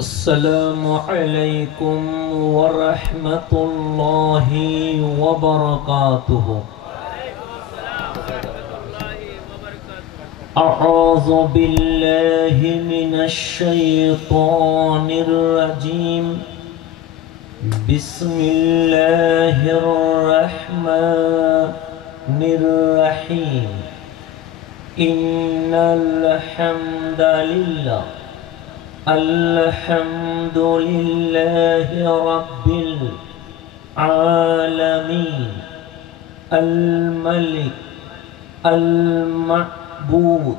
السلام عليكم ورحمة الله وبركاته. أعوذ بالله من الشيطان الرجيم. بسم الله الرحمن الرحيم. إن الحمد لله الحمد لله رب العالمين الملك المعبود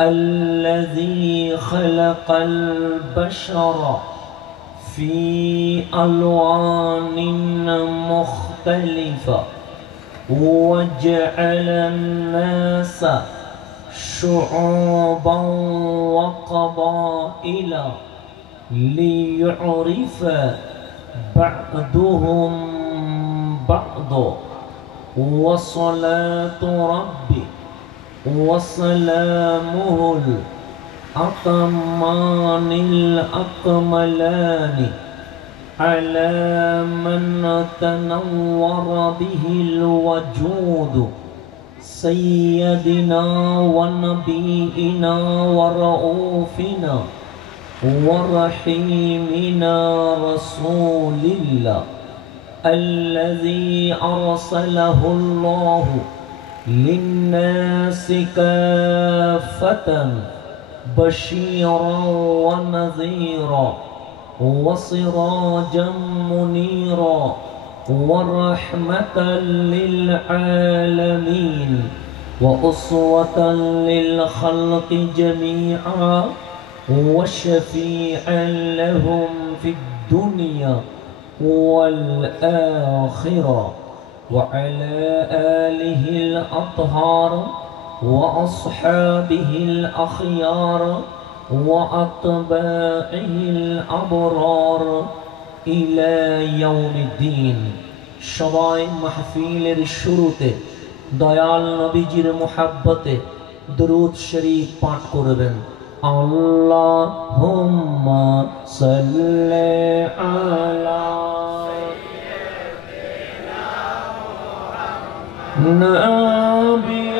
الذي خلق البشر في ألوان مختلفة وجعل الناس شعوبا وقبائل ليعرف بعضهم بعض. وصلاة ربي وسلامه الأتمان الأكملان على من تنور به الوجود سيدنا ونبينا ورؤوفنا ورحيمنا رسول الله الذي أرسله الله للناس كافة بشيرا ونذيرا وسراجا منيرا ورحمة للعالمين وأسوة للخلق جميعا وشفيعا لهم في الدنيا والآخرة. وعلى آله الأطهار وأصحابه الأخيار وأتباعه الأبرار إلى يوم الدين. সবাই মাহফিলের শুরুতে দয়াল নবীজির মুহাব্বতে দরুদ শরীফ পাঠ করবেন। আল্লাহুম্মা সাল্লি আলা নাবিয়ানা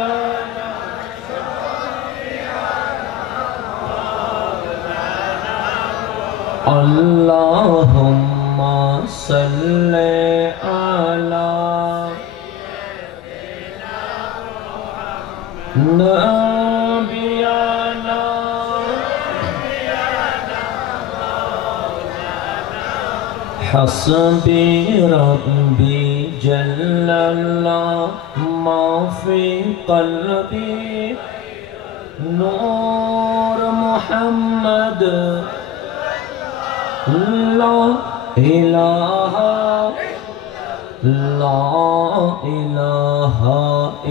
আল্লাহুম্মা সাল্লি আলা নাবিয়ানা হাসবি রাব্বি জাল্লাল্লাহু মা ফি কলবি নূর মুহাম্মদ লা ইলাহা লা ইলাহা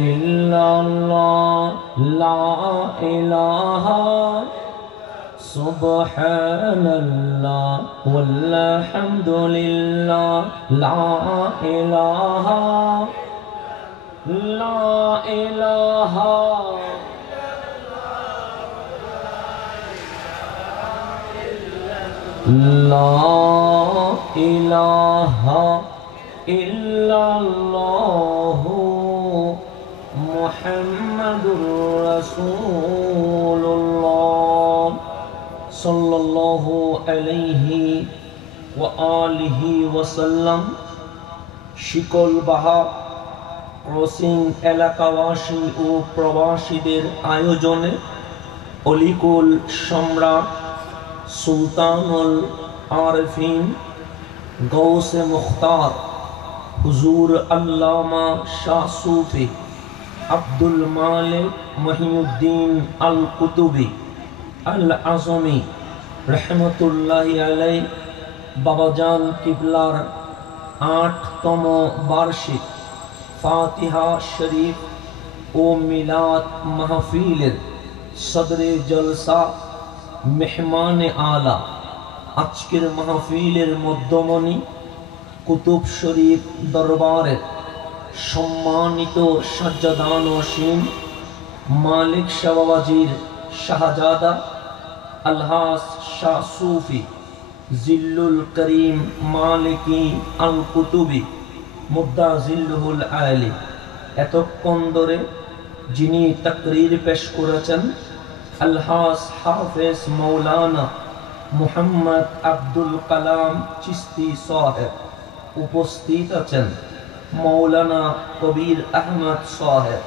ইল্লাল্লাহ লা ইলাহা সুবহানাল্লাহ ওয়ালহামদুলিল্লাহ লা ইলাহা লা ইলাহা লা ইলাহা ইল্লাল্লাহু মুহাম্মাদুর রাসূলুল্লাহ সাল্লাল্লাহু আলাইহি ওয়া আলিহি ওয়াসাল্লাম। শিকলবাহা ক্রসিং এলাকাবাসী ও প্রবাসীদের আয়োজনে অলিকুল সম্রাট সুলতানুল আরিফিন গৌসে মুখতার হুজুর আল্লামা শাহ সুফি আব্দুল মালিক মহিউদ্দিন আল কুতুবি আল আজমি রহমতুল্লাহি আলাইহি বাবাজান কিবলার ৮তম বার্ষিক ফাতিহা শরীফ ও মিলাদ মাহফিলের সদরে জলসা মেহমান আলা আজকের মাহফিলের মধ্যমণি কুতুব শরীফ দরবারের সম্মানিত সাজ্জাদানশীন মালিক শাহ বাবাজির শাহজাদা আলহাস শাহ সুফি জিল্লুল করিম মালিকি আল কুতুবি মুদ্দা জিল্লুহুল আলী। এতক্ষণ ধরে যিনি তাকরীর পেশ করেছেন আলহাস হাফেজ মৌলানা মুহাম্মদ আব্দুল কালাম চিস্তি সাহেব, উপস্থিত আছেন মৌলানা কবির আহমদ সাহেব,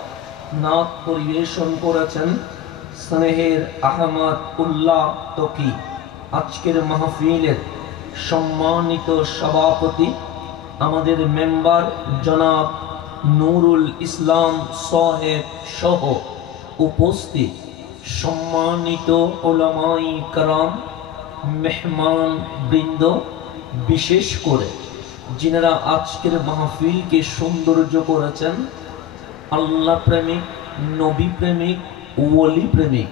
নাত পরিবেশন করেছেন স্নেহের আহমদ উল্লাহ তকি। আজকের মাহফিলের সম্মানিত সভাপতি আমাদের মেম্বার জনাব নুরুল ইসলাম সাহেব সহ উপস্থিত সম্মানিত উলামাই کرام, মেহমান বৃন্দ, বিশেষ করে যিনারা আজকের মাহফিলকে সৌন্দর্য করেছেন, আল্লাহ প্রেমিক, নবী প্রেমিক, ওলি প্রেমিক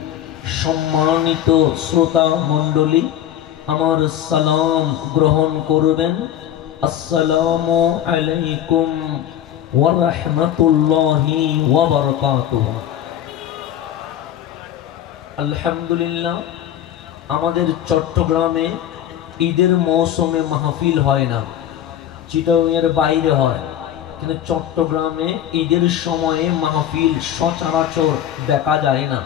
সম্মানিত শ্রোতা মণ্ডলী, আমার সালাম গ্রহণ করবেন। আসসালামু আলাইকুম ওয়া রাহমাতুল্লাহি ওয়া বারাকাতুহু। আলহামদুলিল্লাহ, আমাদের চট্টগ্রামে ঈদের মৌসুমে মাহফিল হয় না, চিটাগাংয়ের বাইরে হয়, কিন্তু চট্টগ্রামে ঈদের সময়ে মাহফিল সচরাচর দেখা যায় না।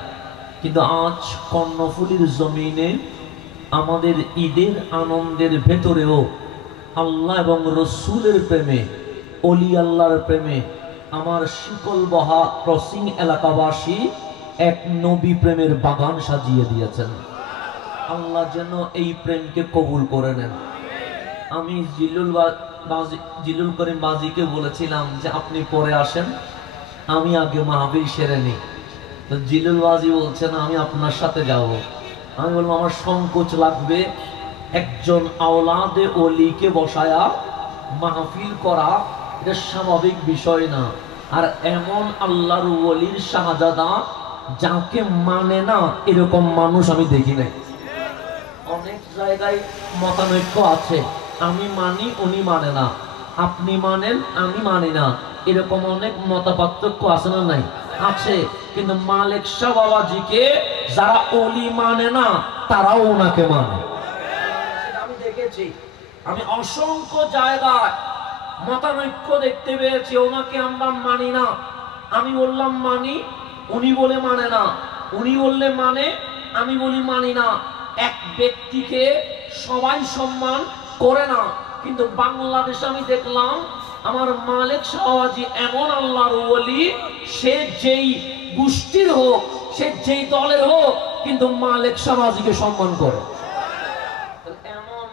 কিন্তু আজ কর্ণফুলীর জমিনে আমাদের ঈদের আনন্দের ভেতরেও আল্লাহ এবং রসুলের প্রেমে, অলি আল্লাহর প্রেমে আমার শিকলবহা ক্রসিং এলাকাবাসী এক নবী প্রেমের বাগান সাজিয়ে দিয়েছেন। আল্লাহ যেন এই প্রেমকে কবুল করে নেন। আমি জিল্লুল করিম বাজিকে বলেছিলাম যে আপনি পরে আসেন, আমি আগে মাহফিল সেরে নিই। তো জিল্লুল বাজি বলছেন আমি আপনার সাথে যাব। আমি বললাম আমার সংকোচ লাগবে, একজন আওলাদে ওলিকে বসায়া মাহফিল করা এটা স্বাভাবিক বিষয় না। আর এমন আল্লাহর ওলির শাহজাদা যাকে মানে না এরকম মানুষ আমি দেখি নাই। অনেক জায়গায় মতানৈক্য আছে, আমি মানি উনি মানে না, আপনি মানেন আমি মানি না, এরকম অনেক মতপার্থক্য আছে না? নাই, আছে। কিন্তু মালিক শাহ বাবাজিকে যারা ওলি মানে না তারাও ওনাকে মানে। আমি দেখেছি, আমি অসংখ্য জায়গায় মতানৈক্য দেখতে পেয়েছি, ওনাকে আমরা মানি না, আমি বললাম মানি, উনি বলে মানে না, উনি বললে মানে, আমি বলি মানি না। এক ব্যক্তিকে সবাই সম্মান করে না, কিন্তু বাংলাদেশে আমি দেখলাম আমার মালিক শাহবাজি এমন আল্লাহর ওলি, সে যেই গোষ্ঠীর হোক, সে যেই দলের হোক, কিন্তু মালিক শাহবাজিকে সম্মান করে। এমন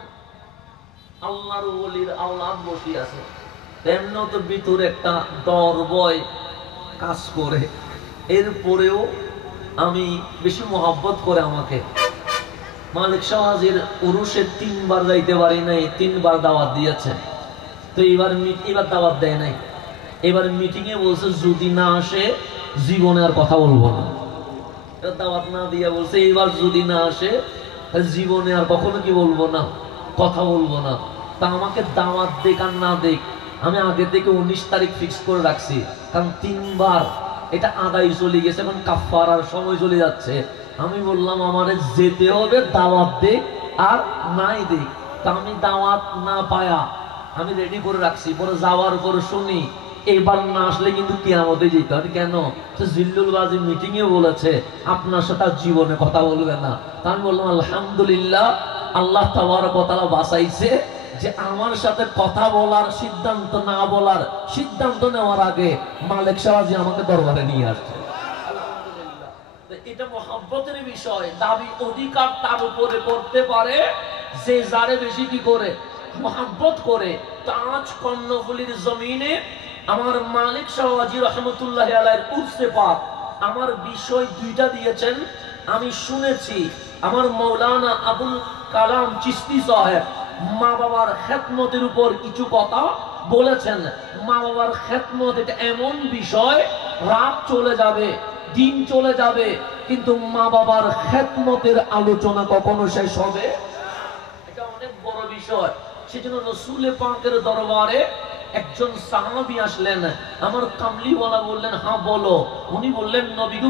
আল্লাহর ওলির আওলাদ বসে আছে, তেমনও তো ভিতরে একটা ডর ভয় কাজ করে। এরপরেও আমি বেশি মোহাব্বত করে আমাকে। মালিক শাহবাজির উরুসে 3 বার যাইতে পারি নাই, 3 বার দাওয়াত দিয়েছে। তো এবার দাওয়াত দেয় নাই। এবার মিটিংয়ে বলছে যদি না আসে জীবনে আর কথা বলবো না। দাওয়াত না দিয়া বলছে এবার যদি না আসে জীবনে আর কখনো কি বলবো না, কথা বলবো না। তা আমাকে দাওয়াত দেখ আর না দেখ, আমি আগে থেকে 19 তারিখ ফিক্স করে রাখছি, কারণ 3 বার এটা আদায় চলে গেছে, এখন কাফারার সময় চলে যাচ্ছে। আমি বললাম আমারে যেতে হবে, দাওয়াত দেখ আর নাই দেখ। তা আমি দাওয়াত না পায়া আমি রেডি করে রাখছি, পরে যাওয়ার পর শুনি এবার না আসলে কিন্তু কিয়ামতে যেতে হবে। কেন? জিল্লুল বাজি মিটিং এ বলেছে আপনার সাথে জীবনে কথা বলবে না। তা আমি বললাম আলহামদুলিল্লাহ, আল্লাহ তাবারক ওয়া তাআলা বাঁচাইছে যে আমার সাথে কথা বলার সিদ্ধান্ত, না বলার সিদ্ধান্ত নেওয়ার আগে মালিক শাহবাজি আমাকে দরবারে নিয়ে আসছে। আলহামদুলিল্লাহ, এটা মহব্বতের বিষয়। দাবি অধিকার তার উপরে করতে পারে যে যারে বেশি কি করে মহব্বত করে। তো আজ কর্ণফুলীর জমিনে আমার মালিক শাহবাজি রহমতুল্লাহ আলাইহির উরসে পাক আমার বিষয় 2টা দিয়েছেন। আমি শুনেছি আমার মৌলানা আবুল কালাম চিশতি সাহেব মা বাবার খেদমতের উপর কিছু কথা বলেছেন। মা বাবার খেদমত এটা এমন বিষয়, রাত চলে যাবে, দিন চলে যাবে, কিন্তু মা বাবার খেদমতের আলোচনা কখনো শেষ হবে? এটা অনেক বড় বিষয়। সেজন্য রাসূল পাকের দরবারে একজন সাহাবী আসলেন, আমার কামলিওয়ালা বললেন হ্যাঁ বলো। উনি বললেন নবী গো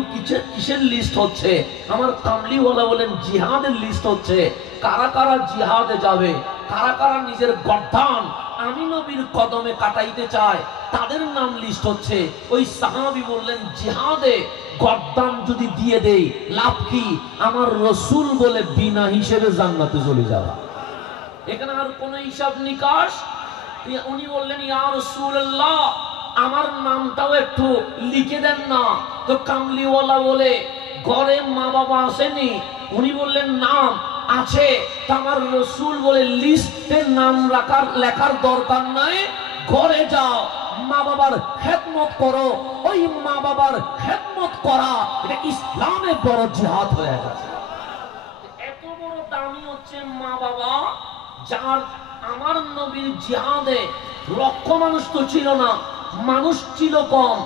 কিসের লিস্ট হচ্ছে? আমার কামলিওয়ালা বললেন জিহাদের লিস্ট হচ্ছে। কারা কারা জিহাদে যাবে, কারা কারা নিজের গর্দান আমি নবীর কদমে কাটাইতে চায়, তাদের নাম লিস্ট হচ্ছে। ওই সাহাবী বললেন জিহাদে গর্দান যদি দিয়ে দেই লাভ কি? আমার রসুল বলে বিনা হিসেবে জান্নাতে চলে যাওয়া। এখানে আর কোন হিসাব নিকাশ। উনি বললেন ইয়া রাসূলুল্লাহ আমার নামটাও একটু লিখে দেন না। তো কামলিওয়ালা বলে ঘরে মা বাবা আসেনি? উনি বললেন নাম আছে। আমার রসুল বলে লিস্টে নাম লেখার দরকার নাই, ঘরে যাও মা বাবার খেদমত করো। ওই মা বাবার খেদমত করা এটা ইসলামে বড় জিহাদ হয়ে গেছে। এত বড় দামি হচ্ছে মা বাবা, যার আমার নবীর জিহাদে লক্ষ মানুষ তো ছিল না, মানুষ ছিল কম,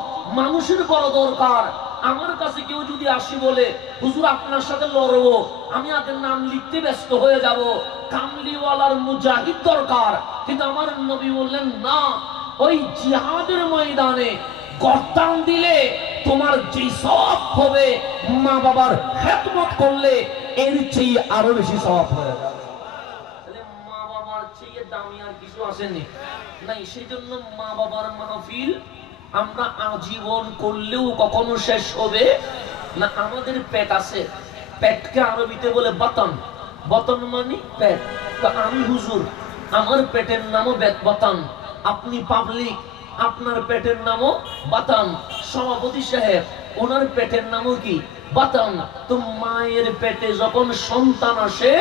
মানুষের বড় দরকার। আমার কাছে কেউ যদি আসি বলে হুজুর আপনার সাথে লড়বো, আমি আগে নাম লিখতে ব্যস্ত হয়ে যাব, কামলিওয়ালার মুজাহিদ দরকার। কিন্তু আমার নবী বললেন না, ওই জিহাদের ময়দানে গর্দান দিলে তোমার যে সওয়াব হবে মা বাবার খেদমত করলে এর চেয়ে আরো বেশি সওয়াব হয়ে যাবে। তাহলে মা বাবার চেয়ে দামি আর কিছু আসেনি নাই। সেই জন্য মা বাবার মাহফিল আমরা আজীবন করলেও কখনো শেষ হবে না। আমাদের পেট আছে, পেটকে আরবিতে বলে বাতান। বাতান মানে পেট। তো আমি হুজুর, আমার পেটের নামও বাতান। আপনি পাবলিক, আপনার পেটের নামও বাতান। সভাপতি সাহেব, ওনার পেটের নামও কি? বাতান। তো মায়ের পেটে যখন সন্তান আসে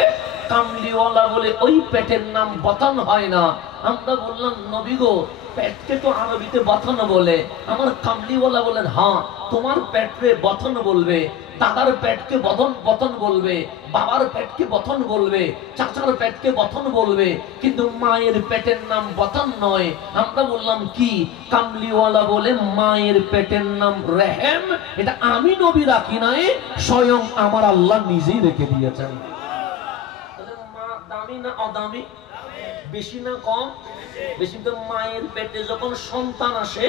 কামলিওয়ালা বলে ওই পেটের নাম বাতান হয় না। আমরা বললাম নবী গো পেটকে তো আরবিতে বাতান বলে। আমার কামলিওয়ালা বলেন হ্যাঁ তোমার পেটকে বাতান বলবে, দাদার পেটকে বতন বলবে, বাবার পেটকে বতন বলবে, চাচার পেটকে বতন বলবে, কিন্তু মায়ের পেটের নাম বতন নয়। আমরা বললাম কি? কামলিওয়ালা বলে মায়ের পেটের নাম রেহেম। এটা আমি নবী রাখি নাই, স্বয়ং আমার আল্লাহ নিজেই রেখে দিয়েছেন। মা দামি না অদামি? বেশি না কম? বেশি। তো মায়ের পেটে যখন সন্তান আসে,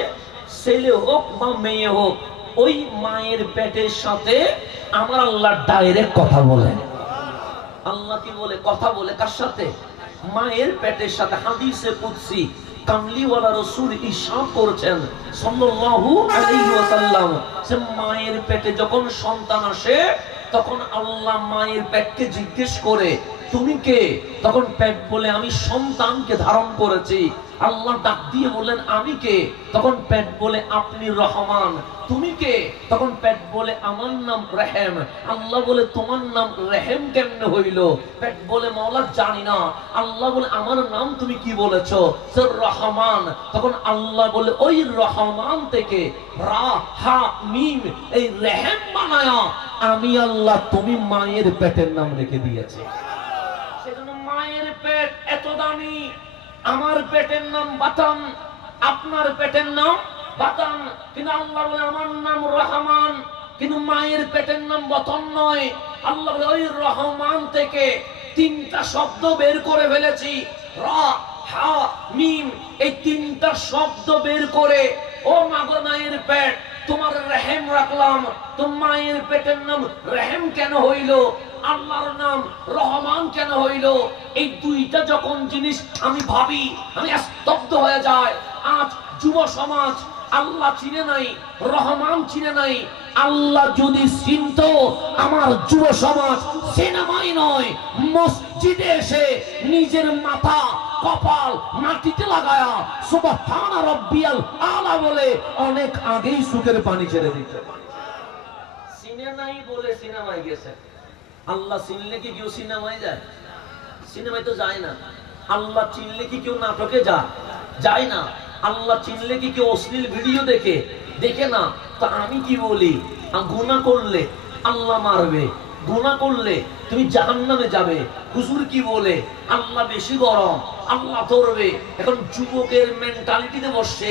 ছেলে হোক বা মেয়ে হোক, ওই মায়ের পেটের সাথে আমার আল্লাহ ডাইরেক্ট কথা বলে। আল্লাহ কি বলে? কথা বলে। কার সাথে? মায়ের পেটের সাথে। হাদিসে কুদসি কামলিওয়ালা রাসূল ইরশাদ করেছেন সাল্লাল্লাহু আলাইহি ওয়াসাল্লাম, সে মায়ের পেটে যখন সন্তান আসে তখন আল্লাহ মায়ের পেটকে জিজ্ঞেস করে তুমি কে? তখন পেট বলে আমি সন্তানকে ধারণ করেছি। আল্লাহ ডাক দিয়ে বললেন আমি কে? তখন পেট বলে আপনি রহমান। তুমি কে? তখন পেট বলে আমার নাম রেহেম। আল্লাহ বলে তোমার নাম রেহেম কেমনে হইল? পেট বলে মাওলা জানি না। আল্লাহ বলে আমার নাম তুমি কি বলেছো? স্যার রহমান। তখন আল্লাহ বলে ওই রহমান থেকে রা হা মিম এই রেহেম বানায়া আমি আল্লাহ তুমি মায়ের পেটের নাম রেখে দিয়েছি। সেজন্য মায়ের পেট এত দামি। আমার পেটের নাম বাতান, আপনার পেটের নাম বাতান, কিন্তু আল্লাহ বলে আমার নাম রহমান, কিন্তু মায়ের পেটের নাম বাতান নয়। আল্লাহ বলে ওই রহমান থেকে তিনটা শব্দ বের করে ফেলেছি, রা হা মিম। এই তিনটা শব্দ বের করে ও মাগো মায়ের পেট তোমার রেহেম রাখলাম। তো মায়ের পেটের নাম রেহেম কেন হইল? আল্লাহর নাম রহমান কেন হইল? এই দুইটা যখন জিনিস আমি ভাবি আমি স্তব্ধ হয়ে যায়। আজ যুব সমাজ আল্লাহ চিনে নাই, রহমান চিনে নাই। আল্লাহ যদি চিনত, আমার যুব সমাজ সিনেমাই নয় মসজিদে এসে নিজের মাথা কপাল মাটিতে লাগায়া সুবহান রাব্বিয়াল আলা বলে অনেক আগেই সুখের পানি ছেড়ে দিত। চিনে নাই বলে সিনেমায় গেছে। আল্লাহ চিনলে কি কেউ সিনেমায় যায়? সিনেমায় তো যায় না। আল্লাহ চিনলে কি কেউ নাটকে যায় না। আল্লাহ চিনলে কি কেউ অশ্লীল ভিডিও দেখে না। তো আমি কি বলি, গুনাহ করলে আল্লাহ মারবে, গুনাহ করলে তুমি জাহান্নামে যাবে। হুজুর কি বলে? আল্লাহ বেশি গরম, আল্লাহ ধরবে। এখন যুবকের মেন্টালিটিতে বসছে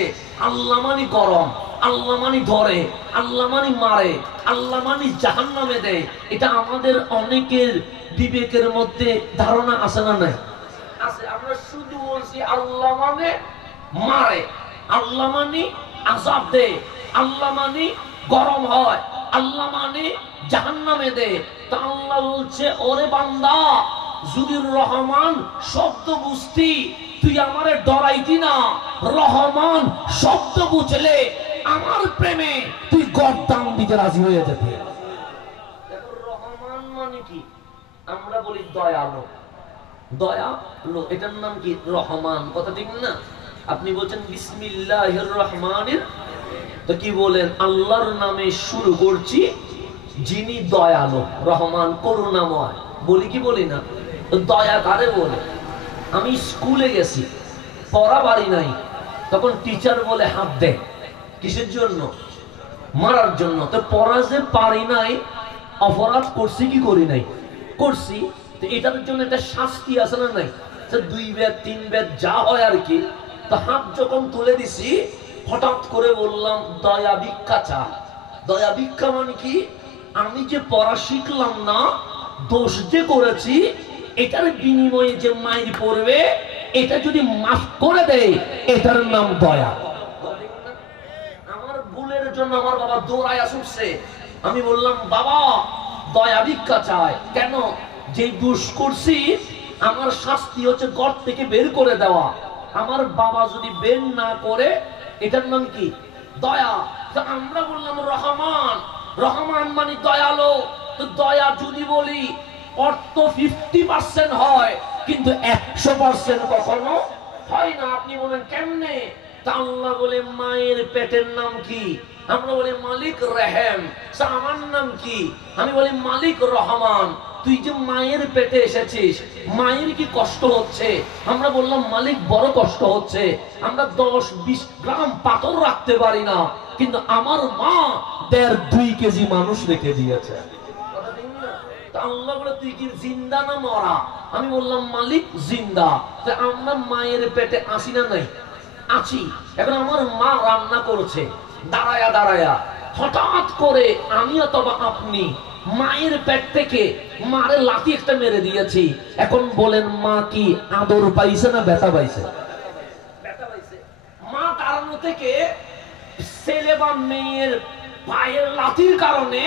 আল্লাহ মানি গরম, আল্লাহ মানি ধরে, আল্লাহ মানি মারে, আল্লাহ মানি জাহান্নামে দেয়। এটা আমাদের অনেকের বিবেকের মধ্যে ধারণা আছে না নাই? আছে। আমরা শুধু বলছি আল্লাহ মানে মারে, আল্লাহ মানে আযাব দে, আল্লাহ মানে গরম হয়, আল্লাহ মানে জাহান্নামে দে। তা আল্লাহ বলছে, ওরে বান্দা, যদি রহমান শব্দ বুঝতি তুই আমারে ডরাইতি না। রহমান শব্দ বুঝলে আমার প্রেমে তুই গর্দান দিতে রাজি হয়ে যেতে। দেখো রহমান মানে কি? আমরা বলি দয়ালু, দয়ালু, এটার নাম কি? রহমান। কথা ঠিক না? আপনি বলছেন বিসমিল্লাহির রহমানির, তো কি বলেন? আল্লাহর নামে শুরু করছি, যিনি দয়ালু, রহমান করুণাময়। বলি কি বলি না? দয়া কারে বলে? আমি স্কুলে গেছি, পড়া পারি নাই, তখন টিচার বলে হাত দে। কিসের জন্য? মারার জন্য। তো পড়া যে পারি নাই, অপরাধ করছি কি করি নাই? করছি। তো এটার জন্য একটা শাস্তি আছে না নাই? 2 বেদ 3 বেদ যা হয় আর কি। তো হাত যখন তুলে দিছি, হঠাৎ করে বললাম দয়া ভিক্ষা চা। দয়া ভিক্ষা মানে কি? আমি যে পড়া শিখলাম না, দোষ যে করেছি, এটার বিনিময়ে যে মাইর পড়বে, এটা যদি মাফ করে দেয়, এটার নাম দয়া। আমার ভুলের জন্য আমার বাবা দৌড়ায় আসছে, আমি বললাম বাবা দয়া ভিক্ষা চায়। কেন? যে দোষ করছি, আমার শাস্তি হচ্ছে ঘর থেকে বের করে দেওয়া। আমার বাবা যদি বের না করে, এটার নাম কি? দয়া। তো আমরা বললাম রহমান, রহমান মানে দয়ালু। তো দয়া যদি বলি, অর্থ 50% হয়, কিন্তু 100% কখনো হয় না। আপনি বলেন কেমনে? তা আল্লাহ বলে মায়ের পেটের নাম কি? আমরা বলি মালিক রহিম। আমার নাম কি? আমি বলি মালিক রহমান। তুই যে মায়ের পেটে এসেছিস, মায়ের কি কষ্ট হচ্ছে? আমরা বললাম মালিক বড় কষ্ট হচ্ছে, আমরা 10-20 গ্রাম পাথর রাখতে পারি না, কিন্তু আমার মা 1.5-2 কেজি মানুষ রেখে দিয়েছে। আল্লাহ বলে তুই কি জিন্দা না মরা? আমি বললাম মালিক জিন্দা। তো আমরা মায়ের পেটে আসি না নাই? আছি। এখন আমার মা রান্না করছে দাঁড়ায়া দাঁড়ায়া, হঠাৎ করে আমি অথবা আপনি মায়ের পেট থেকে মারে লাথি একটা মেরে দিয়েছি। এখন বলেন মা কি আদর পাইছে না ব্যথা পাইছে? ব্যথা পাইছে। মা দাঁড়ানো থেকে ছেলে বা মেয়ের পায়ের লাথির কারণে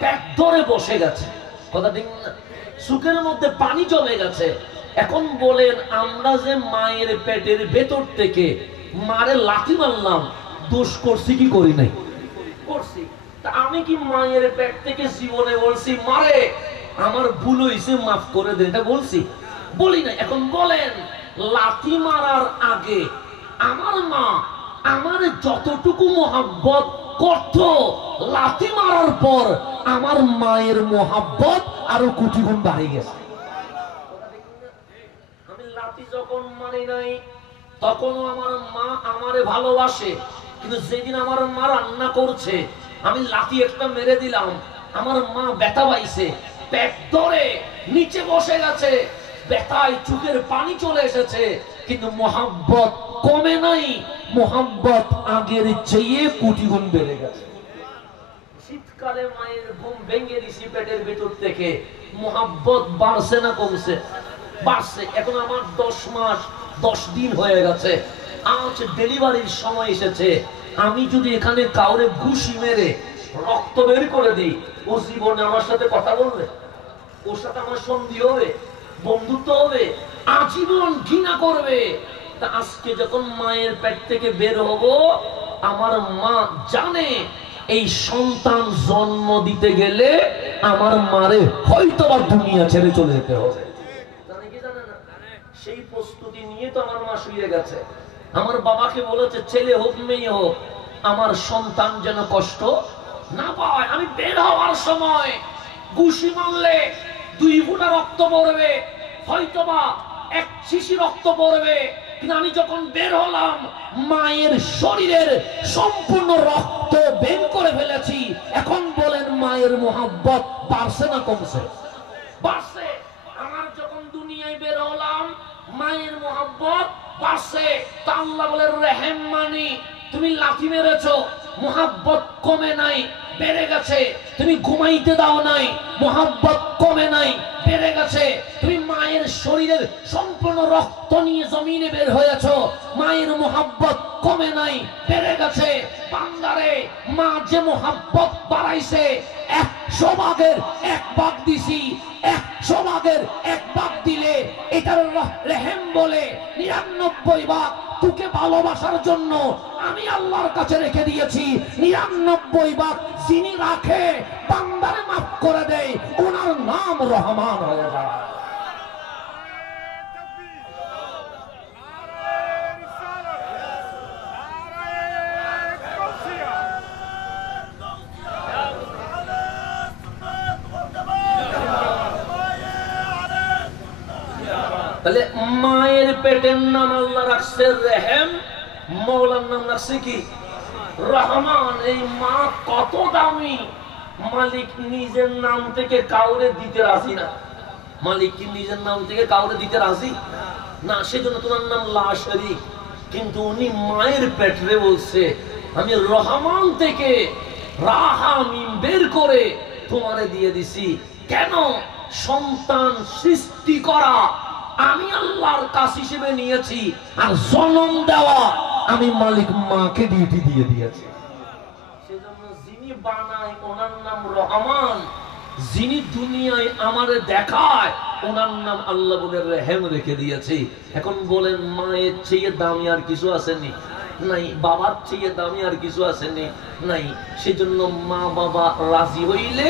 পেট ধরে বসে গেছে। কথা ঠিক না? সুখের মধ্যে পানি জমে গেছে। এখন বলেন আমরা যে মায়ের পেটের ভেতর থেকে মারে লাথি মারলাম, দোষ করছি কি করি নাই? করছি। তা আমি কি মায়ের পেট থেকে জীবনে বলছি মারে আমার ভুল হয়েছে মাফ করে দে? এটা বলছি? বলি না। এখন বলেন লাথি মারার আগে আমার মা আমার যতটুকু মহব্বত করত, লাথি মারার পর আমার মায়ের মহব্বত আরো কোটি গুণ বাড়ে গেছে। আমি লাথি যখন মারি নাই, তখনও আমার মা আমারে ভালোবাসে, কিন্তু যেদিন আমার মা রান্না করছে, আমি লাথি একটা মেরে দিলাম, আমার মা ব্যথা পাইছে, পেট ধরে নিচে বসে গেছে, ব্যথায় চোখের পানি চলে এসেছে, কিন্তু মহব্বত কমে নাই, মহব্বত আগের চেয়ে কোটি গুণ বেড়ে গেছে। শীতকালে মায়ের ঘুম ভেঙে দিছি পেটের ভিতর থেকে, মহব্বত বাড়ছে না কমছে? বাড়ছে। এখন আমার 10 মাস 10 দিন হয়ে গেছে, আজ ডেলিভারির সময় এসেছে। আমি যদি এখানে কাউরে ঘুষি মেরে রক্ত বের করে দিই, ও জীবনে আমার সাথে কথা বলবে? ওর সাথে আমার সন্ধি হবে, বন্ধুত্ব হবে, আজীবন ঘৃণা করবে। তা আজকে যখন মায়ের পেট থেকে বের হব, আমার মা জানে এই সন্তান জন্ম দিতে গেলে আমার মারে হয়তো বা দুনিয়া ছেড়ে চলে যেতে হবে। জানে কি জানে না? সেই প্রস্তুতি নিয়ে তো আমার মা শুয়ে গেছে। আমার বাবাকে বলেছে ছেলে হোক মেয়ে হোক, আমার সন্তান যেন কষ্ট না পায়। আমি বের হওয়ার সময় ঘুষি মারলে 2 ফোঁটা রক্ত পড়বে, হয়তোবা 1 শিশি রক্ত পড়বে, কিন্তু আমি যখন বের হলাম মায়ের শরীরের সম্পূর্ণ রক্ত বের করে ফেলেছি। এখন বলেন মায়ের মহব্বত বাড়ছে না কমছে? বাড়ছে। আমার যখন দুনিয়ায় বের হলাম মায়ের মহব্বত বাড়ছে। তা আল্লাহ বলে রহিম মানি তুমি লাথি মেরেছো, মহব্বত কমে নাই, বেড়ে গেছে। তুমি ঘুমাইতে দাও নাই, মহব্বত কমে নাই, বেড়ে গেছে। তুমি মায়ের শরীরের সম্পূর্ণ রক্ত নিয়ে জমিনে বের হয়েছো, মায়ের মোহাব্বত কমে নাই, বেড়ে গেছে। বান্দারে মা যে মোহাব্বত বাড়াইছে, 100 ভাগের 1 ভাগ দিছি, 100 ভাগের 1 ভাগ দিলে এটার রেহেম বলে 99 ভাগ তোকে ভালোবাসার জন্য আমি আল্লাহর কাছে রেখে দিয়েছি। 99 ভাগ যিনি রাখে বান্দারে মাফ করে দেয়, ওনার নাম রহমান হয়ে যায়। তাহলে মায়ের পেটের নাম আল্লাহ রাখছে রেহেম, মৌলার নাম রাখছে কি রহমান। এই মা কত দামি, মালিক নিজের নাম থেকে কাউরে দিতে রাজি না। মালিক কি নিজের নাম থেকে কাউরে দিতে রাজি না, সেজন্য তোমার নাম লা শরীক। কিন্তু উনি মায়ের পেটরে বলছে আমি রহমান থেকে রাহা মিম বের করে তোমারে দিয়ে দিছি। কেন? সন্তান সৃষ্টি করা আমি আল্লাহর কাজ হিসেবে নিয়েছি, আর জন্ম দেওয়া আমি মালিক মাকে ডিউটি দিয়ে দিয়েছি। সেজন্য যিনি বানায় ওনার নাম রহমান, যিনি দুনিয়ায় আমারে দেখায় ওনার নাম আল্লাহ বলে রেহেম রেখে দিয়েছে। এখন বলেন মায়ের চেয়ে দামি আর কিছু আসেনি? নাই। বাবার চেয়ে দামি আর কিছু আসেনি? নাই। সেজন্য মা বাবা রাজি হইলে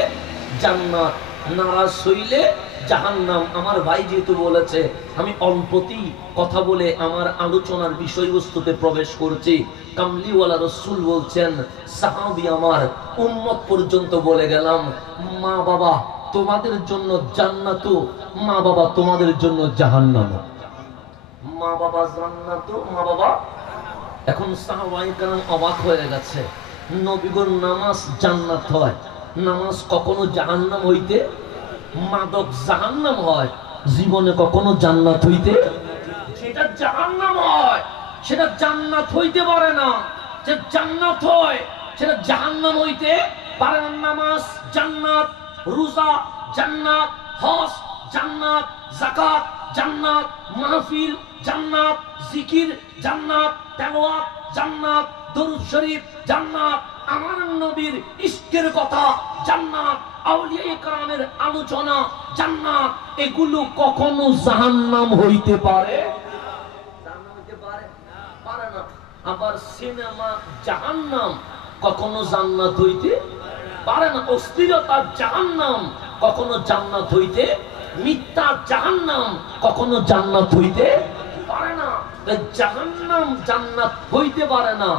জান্নাত, নারাজ হইলে জাহান্নাম। আমার ভাই যেহেতু বলেছে, আমি অল্পতেই কথা বলে আমার আলোচনার বিষয়বস্তুতে প্রবেশ করছি। কামলিওয়ালা রসুল বলছেন, সাহাবী আমার উম্মত পর্যন্ত বলে গেলাম, মা বাবা তোমাদের জন্য জান্নাত, মা বাবা তোমাদের জন্য জাহান্নাম। মা বাবা জান্নাত, মা বাবা। এখন সাহাবায়ে কেরাম অবাক হয়ে গেছে, নবীগণ নামাজ জান্নাত হয়, নামাজ কখনো জাহান্নাম হইতে? মাদক জাহান্নাম হয়, জীবনে কখনো জান্নাত হইতে? যেটা জাহান্নাম হয় সেটা জান্নাত হইতে পারে না, যে জান্নাত হয় সেটা জাহান্নাম হইতে পারে না। নামাজ জান্নাত, রোজা জান্নাত, হজ জান্নাত, যাকাত জান্নাত, মাহফিল জান্নাত, জিকির জান্নাত, তেলাওয়াত জান্নাত, দরুদ শরীফ জান্নাত, আমার নবীর ইশকের কথা জান্নাত, আউলিয়া কেরামের আলোচনা জান্নাত। এগুলো কখনো জাহান্নাম হইতে পারে? জাহান্নাম হইতে পারে? পারে না। আবার সিনেমা জাহান্নাম, কখনো জান্নাত হইতে পারে না। অস্থিরতা জাহান্নাম, কখনো জান্নাত হইতে, মিথ্যা জাহান্নাম, কখনো জান্নাত হইতে পারে না। জাহান্নাম জান্নাত হইতে পারে না,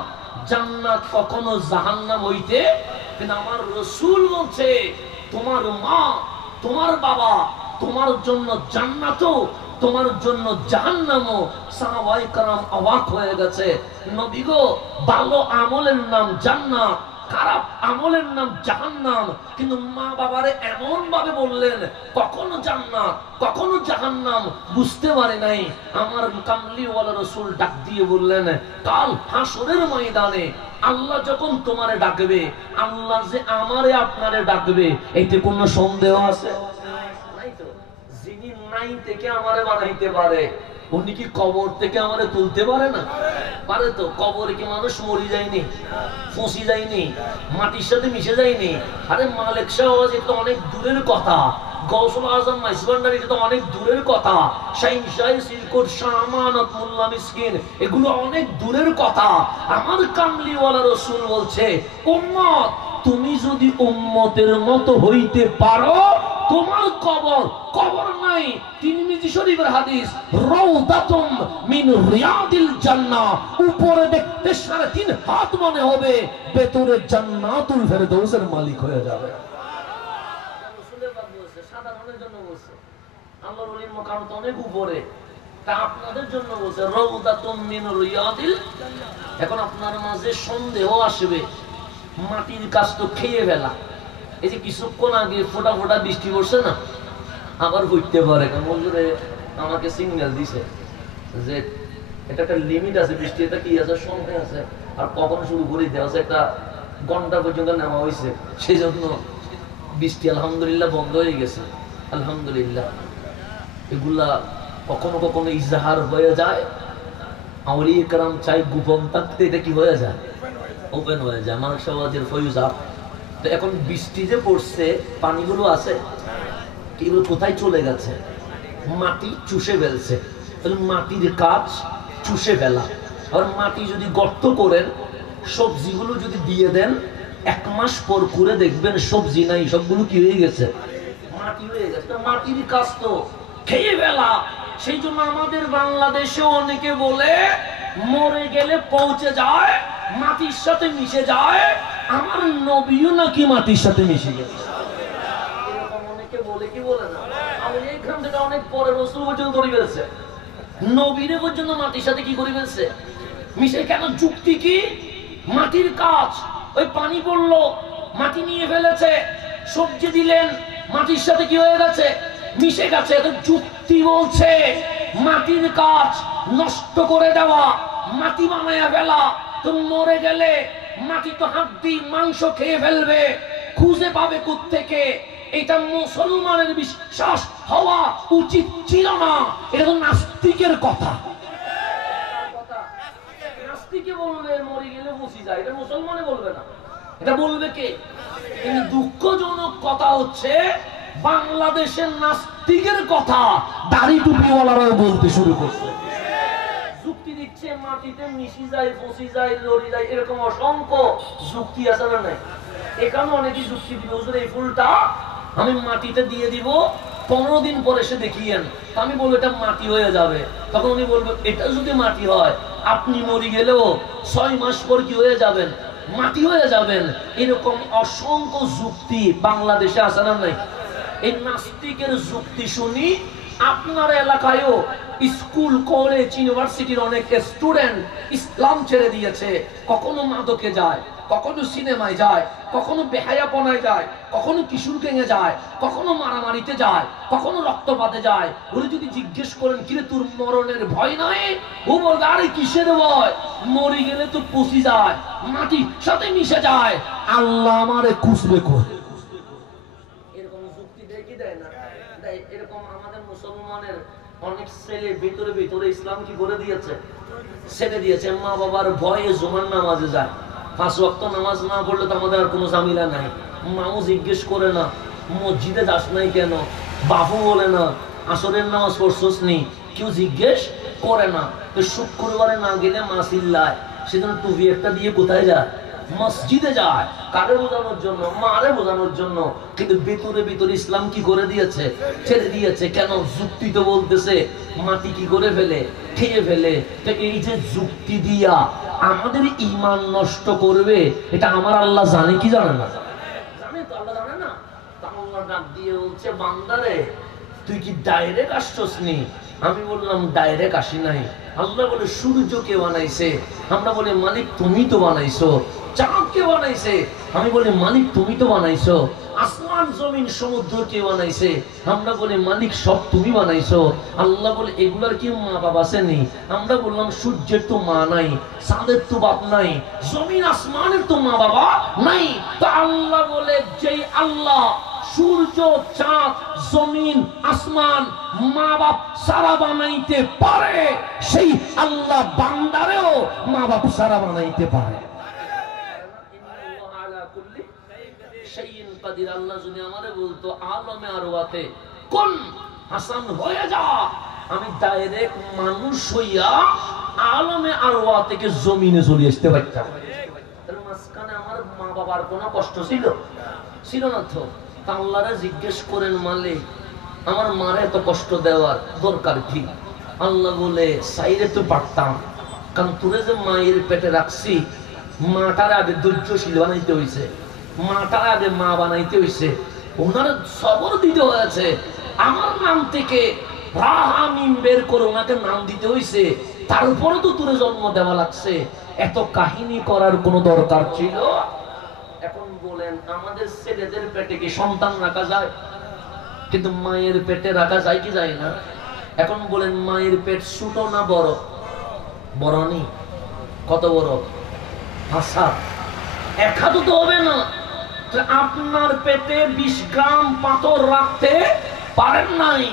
জান্নাত কখনো জাহান্নাম হইতে। কিন্তু আমার রাসূল বলছে, তোমার মা, তোমার বাবা তোমার জন্য জান্নাতও, তোমার জন্য জাহান্নামও। সাহাবায়ে কেরাম অবাক হয়ে গেছে, নবী গো, ভালো আমলের নাম জান্নাত, খারাপ আমলের নাম জাহান্নাম, কিন্তু মা বাবারে এমন ভাবে বললেন কখনো জান্নাত কখনো জাহান্নাম, বুঝতে পারে নাই। আমার কামলিওয়ালা রাসূল ডাক দিয়ে বললেন, কাল হাসরের ময়দানে আল্লাহ যখন তোমারে ডাকবে, আল্লাহ যে আমারে আপনারে ডাকবে, এতে কোনো সন্দেহ আছে? নাই তো। যিনি নাই থেকে আমারে বানাইতে পারে, উনি কি কবর থেকে আমারে তুলতে পারে না? পারে তো। কবরে কি মানুষ মরে যায়নি, ফসি যায়নি, মাটির সাথে মিশে যায়নি? আরে মালিক শাহবাজ তো অনেক দূরের কথা, গৌসুল আজম মাইজভান্ডারি তো অনেক দূরের কথা, শাইন শাহ সিলকোট শাহ আমানত মোল্লা মিসকিন এগুলো অনেক দূরের কথা। আমার কামলিওয়ালা রাসূল বলছে, উম্মত তুমি যদি উম্মতের মতো হইতে পারো, তোমার কবর কবর নাই। তিরমিজি শরীফের হাদিস, রাউদাতুম মিন রিয়াদিল জান্নাহ, উপরে দেখতে 3.5 হাত মনে হবে, ভেতরে জান্নাতুল ফেরদৌসের মালিক হয়ে যাবে। রাসূলের কথা বলছে, সাধারণের জন্য বলছে, আল্লাহর ওলির মাকাম তো অনেক উপরে, তা আপনাদের জন্য বলছে রাউদাতুম মিন রিয়াদিল জান্নাহ। এখন আপনার মাঝে সন্দেহ আসবে, মাটির কাজ তো খেয়ে ফেলা। এই যে কিছুক্ষণ আগে ফোটা ফোটা বৃষ্টি পড়ছে না, আবার হইতে পারে। বন্ধুরে আমাকে সিগন্যাল দিছে যে এটা একটা লিমিট আছে, বৃষ্টি এটা কি আছে, সময় আছে, আর কখন শুরু করে দেওয়া আছে, একটা ঘন্টা পর্যন্ত নেওয়া হয়েছে। সেই জন্য বৃষ্টি আলহামদুলিল্লাহ বন্ধ হয়ে গেছে। আলহামদুলিল্লাহ এগুলা কখনো কখনো ইজাহার হয়ে যায়, আউলিয়া কেরাম চাই গোপন থাকতে, এটা কি হয়ে যায়, ওপেন হয়ে যায়। মানসাবাদের ফয়ুজা। তো এখন বৃষ্টি যে পড়ছে, পানিগুলো আছে, এগুলো কোথায় চলে গেছে? মাটি চুষে ফেলছে। তাহলে মাটির কাজ চুষে ফেলা। আর মাটি যদি গর্ত করেন, সবজিগুলো যদি দিয়ে দেন, 1 মাস পর করে দেখবেন সবজি নাই, সবগুলো কি হয়ে গেছে, মাটি হয়ে গেছে। মাটির কাজ তো খেয়ে ফেলা। সেই জন্য আমাদের বাংলাদেশে অনেকে বলে মরে গেলে পৌঁছে যায়, মাটির সাথে মিশে যায়। আমার নবীও নাকি মাটির সাথে মিশে গেছে, এরকম অনেকে বলে কি বলে না? আমি এইখান থেকে অনেক পরে রাসূল পর্যন্ত করে ফেলছে, নবীরে পর্যন্ত মাটির সাথে কি করে ফেলছে, মিশে। কেন? যুক্তি কি? মাটির কাজ। ওই পানি পড়লো, মাটি নিয়ে ফেলেছে, সবজি দিলেন, মাটির সাথে কি হয়ে গেছে, মিশে গেছে। তো যুক্তি বলছে মাটির কাজ নষ্ট করে দেওয়া, মাটি বানায়া ফেলা। তো মরে গেলে মাটি তো হাড্ডি মাংস খেয়ে ফেলবে, খুঁজে পাবে কোত্থেকে? এটা মুসলমানের বিশ্বাস হওয়া উচিত ছিল না। এটা তো নাস্তিকের কথা। নাস্তিকে বলবে মরে গেলে বসি যায়, এটা মুসলমানে বলবে না। এটা বলবে কে? কিন্তু দুঃখজনক কথা হচ্ছে বাংলাদেশের নাস্তিকের কথা দাড়ি টুপিওয়ালারাও বলতে শুরু করছে। যুক্তি দিচ্ছে মাটিতে মিশি যায়, বসি যায়, লড়ি যায়, এরকম অসংখ্য যুক্তি আছে না নাই? এখানে অনেকে যুক্তি দিবে, হুজুর এই ফুলটা আমি মাটিতে দিয়ে দিব, 15 দিন পরে এসে দেখিয়েন। আমি বলবো এটা মাটি হয়ে যাবে। তখন উনি বলবেন এটা যদি মাটি হয়, আপনি মরে গেলেও 6 মাস পর কি হয়ে যাবেন, মাটি হয়ে যাবেন। এরকম অসংখ্য যুক্তি বাংলাদেশে আছে না নাই? এই নাস্তিকের যুক্তি শুনি আপনার এলাকায়ও স্কুল, কলেজ, ইউনিভার্সিটির অনেক স্টুডেন্ট ইসলাম ছেড়ে দিয়েছে। কখনো মাদকে যায়, কখনো সিনেমায় যায়, কখনো বেহায়াপনায় যায়, কখনো কিশোর গ্যাংয়ে যায়, কখনো মারামারিতে যায়, কখনো রক্তপাতে যায়। ওরা যদি জিজ্ঞেস করেন কিরে তোর মরণের ভয় নাই, ও বলবে আরে কিসের ভয়, মরে গেলে তো পচি যায়, মাটির সাথে মিশে যায়, আল্লাহ আমারে খুঁজবে করে। এরকম যুক্তি দেয় কি দেয় না? এরকম আমাদের মুসলমানের অনেক ছেলে ভিতরে ভিতরে ইসলাম কি করে দিয়েছে, ছেড়ে দিয়েছে। মা বাবার ভয়ে জুমার নামাজে যায়, 5 ওয়াক্ত নামাজ না পড়লে তো আমাদের আর কোনো ঝামেলা নাই। মাও জিজ্ঞেস করে না মসজিদে যাস নাই কেন, বাবু বলে না আসরের নামাজ পড়ছস নি, কেউ জিজ্ঞেস করে না। তো শুক্রবারে না গেলে মা চিল্লায়, সেজন্য টুপি একটা দিয়ে কোথায় যায়, মসজিদে যায়। কারে বোঝানোর জন্য? মারে বোঝানোর জন্য। কিন্তু ভিতরে ভিতরে ইসলাম কি করে দিয়েছে, ছেড়ে দিয়েছে। কেন? যুক্তি তো বলতেছে মাটি কি করে ফেলে, খেয়ে ফেলে। তো এই যে যুক্তি দিয়া আমাদের ঈমান নষ্ট করবে, এটা আমার আল্লাহ জানে কি জানে না? জানে তো, আল্লাহ জানে না? আল্লাহ ডাক দিয়ে বলছে বান্দারে তুই কি ডাইরেক্ট আসছস নি? আমি বললাম ডাইরেক্ট আসি নাই। আল্লাহ বলে সূর্য কে বানাইছে? আমরা বলি মালিক তুমি তো বানাইছো। চাঁদ কে বানাইছে? আমি বলি মালিক তুমি তো বানাইছো। আসমান জমিন সমুদ্র কে বানাইছে? আমরা বলি মালিক সব তুমি বানাইছো। আল্লাহ বলে এগুলার কি মা বাবা আসেনি? আমরা বললাম সূর্যের তো মা নাই, চাঁদের তো বাপ নাই, জমিন আসমানের তো মা বাবা নাই। তো আল্লাহ বলে যেই আল্লাহ সূর্য, চাঁদ, জমিন, আসমান মা বাপ সারা বানাইতে পারে, সেই আল্লাহ বান্দারেও মা বাপ সারা বানাইতে পারে। আল্লাহ যদি আমারে বলতো আলমে আরওয়াতে কোন হাসান হয়ে যা, আমি ডাইরেক্ট মানুষ হইয়া আলমে আরওয়া থেকে জমিনে চলে আসতে পারতাম। মাঝখানে আমার মা বাবার কোনো কষ্ট ছিল? ছিল না তো। আল্লাহরে জিজ্ঞেস করেন মালিক আমার মারে এত কষ্ট দেওয়ার দরকার কি? আল্লাহ বলে সাইরে তো পারতাম, কারণ তোরে যে মায়ের পেটে রাখছি, মাটার আগে ধৈর্যশীল বানাইতে হয়েছে, মাটার আগে মা বানাইতে হয়েছে, ওনার সবর দিতে হয়েছে। আমার নাম থেকে রাহামিম বের করে ওনাকে নাম দিতে হয়েছে, তারপরে তো তোরে জন্ম দেওয়া লাগছে। এত কাহিনী করার কোনো দরকার ছিল? এখন বলেন আমাদের ছেলেদের পেটে কি সন্তান রাখা যায়? কিন্তু মায়ের পেটে রাখা যায় কি যায় না? এখন বলেন মায়ের পেট ছোট না বড়? বড় নি? কত বড়? 5 হাত। 1 হাতও তো হবে না। আপনার পেটে 20 গ্রাম পাথর রাখতে পারেন নাই।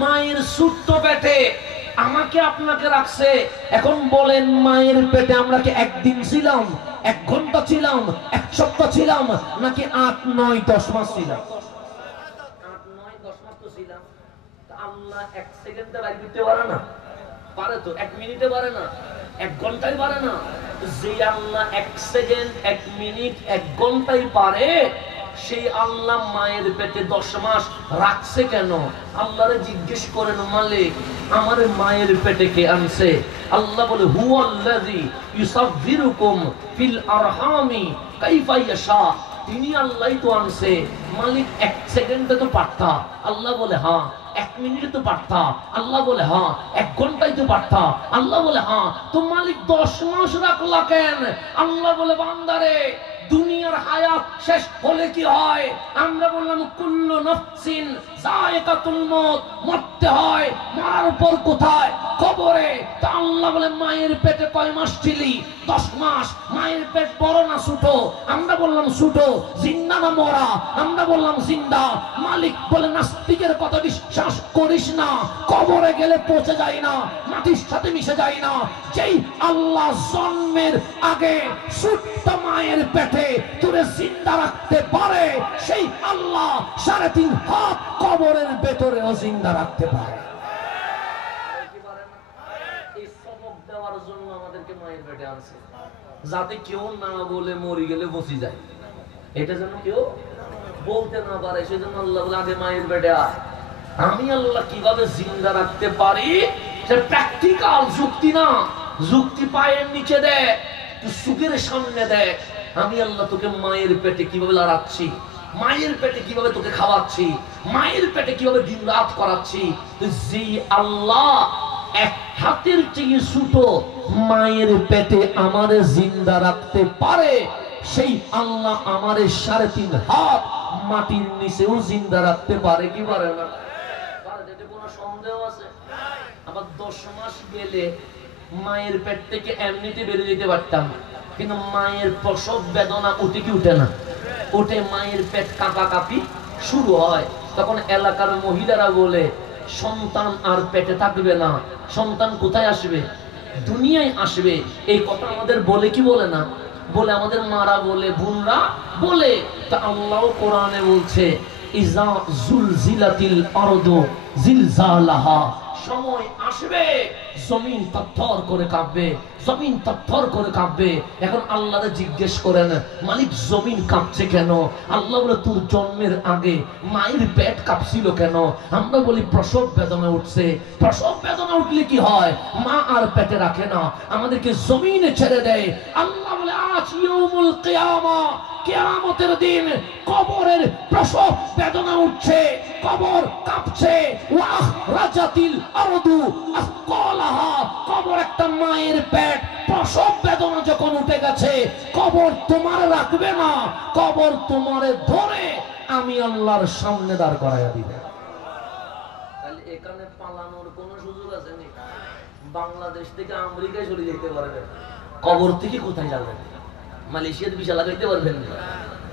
মায়ের ছোট্ট পেটে আমাকে আপনাকে রাখছে। এখন বলেন, মায়ের পেটে আমরা কি একদিন ছিলাম, 1 ঘন্টা ছিলাম, 1 সপ্তাহ ছিলাম, নাকি 8, 9, 10 মাস ছিলাম? 8, 9, 10 মাস তো ছিলাম। আল্লাহ 1 সেকেন্ডে বাইরে দিতে পারে না? পারে তো। 1 মিনিটে পারে না? 1 ঘন্টায় পারে না? যে আল্লাহ 1 সেকেন্ড, 1 মিনিট, 1 ঘন্টায় পারে, সেই আল্লাহ মায়ের পেটে 10 মাস রাখছে কেন? আল্লাহরে জিজ্ঞেস করেন, মালিক আমার মায়ের পেটে কে আনছে? আল্লাহ বলে, হুয়াল্লাযী ইউসাফফিরুকুম ফিল আরহামি কাইফা ইয়াশা। তিনি আল্লাহই তো আনছে। মালিক 1 সেকেন্ডে তো পারতা। আল্লাহ বলে হ্যাঁ। 1 মিনিটে তো পারতা। আল্লাহ বলে হ্যাঁ। 1 ঘন্টায় তো পারতা। আল্লাহ বলে হ্যাঁ। তো মালিক 10 মাস রাখলা কেন? আল্লাহ বলে, বান্দারে দুনিয়ার হায়াত শেষ হলে কি হয়? আমরা বললাম কুল্লু নাফসিন যায়কাতুল মউত, মরতে হয়। মরার পর কোথায়? কবরে। তো আল্লাহ বলে, মায়ের পেটে কয় মাস ছিলি? 10 মাস। মায়ের পেট বড় না ছোট? আমরা বললাম ছোট। জিন্দা না মরা? আমরা বললাম জিন্দা। মালিক বলে, নাস্তিকের কথা বিশ্বাস করিস না। কবরে গেলে পচে যায় না, মাটির সাথে মিশে যায় না। যেই আল্লাহ জন্মের আগে ছোট্ট মায়ের পেটে তোরে জিন্দা রাখতে পারে, সেই আল্লাহ 3.5 হাত কবরের ভেতরেও জিন্দা রাখতে পারে। এই সবক দেওয়ার জন্য আমাদেরকে মায়ের পেটে আনছে, যাতে কেউ না বলে মরে গেলে বসে যায়। এটা যেন কেউ বলতে না পারে, সেজন্য আল্লাহ বলে, আগে মায়ের পেটে আয়। আমি আল্লাহ কিভাবে জিন্দা রাখতে পারি, সে প্র্যাকটিক্যাল যুক্তি না। যুক্তি পায়ের নিচে দেয়, তুই সুখের সামনে দেয়। আমি আল্লাহ তোকে মায়ের পেটে কিভাবে লড়াচ্ছি, মায়ের পেটে কিভাবে তোকে খাওয়াচ্ছি, মায়ের পেটে কিভাবে দিন রাত করাচ্ছি। যে আল্লাহ 1 হাতের চেয়ে ছোট মায়ের পেটে আমারে জিন্দা রাখতে পারে, সেই আল্লাহ আমারে 3.5 হাত মাটির নিচেও জিন্দা রাখতে পারে কি পারে না? এতে কোনো সন্দেহ আছে? আবার 10 মাস গেলে মায়ের পেট থেকে এমনিতে বেরিয়ে যেতে পারতাম, কিন্তু মায়ের প্রসব বেদনা উঠে কি উঠে না? উঠে। মায়ের পেট কাঁপাকাঁপি শুরু হয়। তখন এলাকার মহিলারা বলে, সন্তান আর পেটে থাকবে না, সন্তান কোথায় আসবে? দুনিয়ায় আসবে। এই কথা আমাদের বলে কি বলে না? বলে। আমাদের মারা বলে, বোনরা বলে। তা আল্লাহ কোরআনে বলছে, ইজা জুলজিলাতিল আরদু জিলজালাহা, সময় আসবে জমিন থরথর করে কাঁপবে, জমিন থরথর করে কাঁপবে। এখন আল্লাহরে জিজ্ঞেস করেন, মালিক জমিন কাঁপছে কেন? আল্লাহ বলে, তোর জন্মের আগে মায়ের পেট কাঁপছিল কেন? আমরা বলি, প্রসব বেদনা উঠছে। প্রসব বেদনা উঠলে কি হয়? মা আর পেটে রাখে না, আমাদেরকে জমিনে ছেড়ে দেয়। আল্লাহ বলে, আজ ইয়াউমুল কিয়ামা, কিয়ামতের দিন কবরের প্রসব বেদনা উঠছে, কবর কাঁপছে। ওয়াহ রাজাতিল আরদু আসকালাহা, কবর একটা মায়ের পেট। প্রসব বেদনা যখন উঠে গেছে, কবর তোমার রাখবে না, কবর তোমারে ধরে আমি আল্লাহর সামনে দাঁড় করাইয়া দিবে। তাহলে এখানে পালানোর কোনো সুযোগ আছে নি? বাংলাদেশ থেকে আমেরিকায় চলে যেতে পারবেন, কবর থেকে কোথায় যাবেন? মালয়েশিয়ার ভিসা লাগাইতে পারবেন না,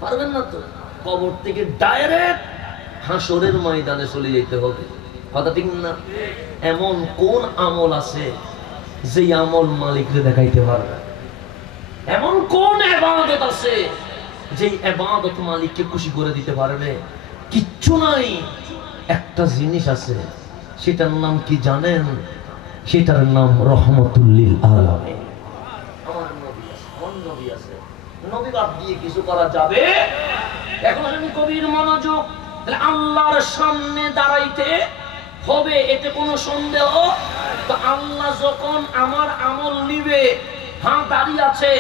পারবেন না তো। কবর থেকে ডাইরেক্ট হাসরের ময়দানে চলে যেতে হবে। কথা ঠিক না? এমন কোন আমল আছে যে আমল মালিককে দেখাইতে পারবে? এমন কোন ইবাদত আছে যে ইবাদত মালিককে খুশি করে দিতে পারবে? কিচ্ছু নাই। একটা জিনিস আছে, সেটার নাম কি জানেন? সেটার নাম রহমতুল লিল আলামিন। আমার নবী আছে, আমার নবী আছে। নবী বাদ দিয়ে কিছু করা যাবে? এখন আমি কবির মনোযোগ। তাহলে আল্লাহর সামনে দাঁড়াইতে হবে, এতে কোনো সন্দেহ? তো আল্লাহ যখন আমার আমল নিবে, হ্যাঁ দাড়ি আছে,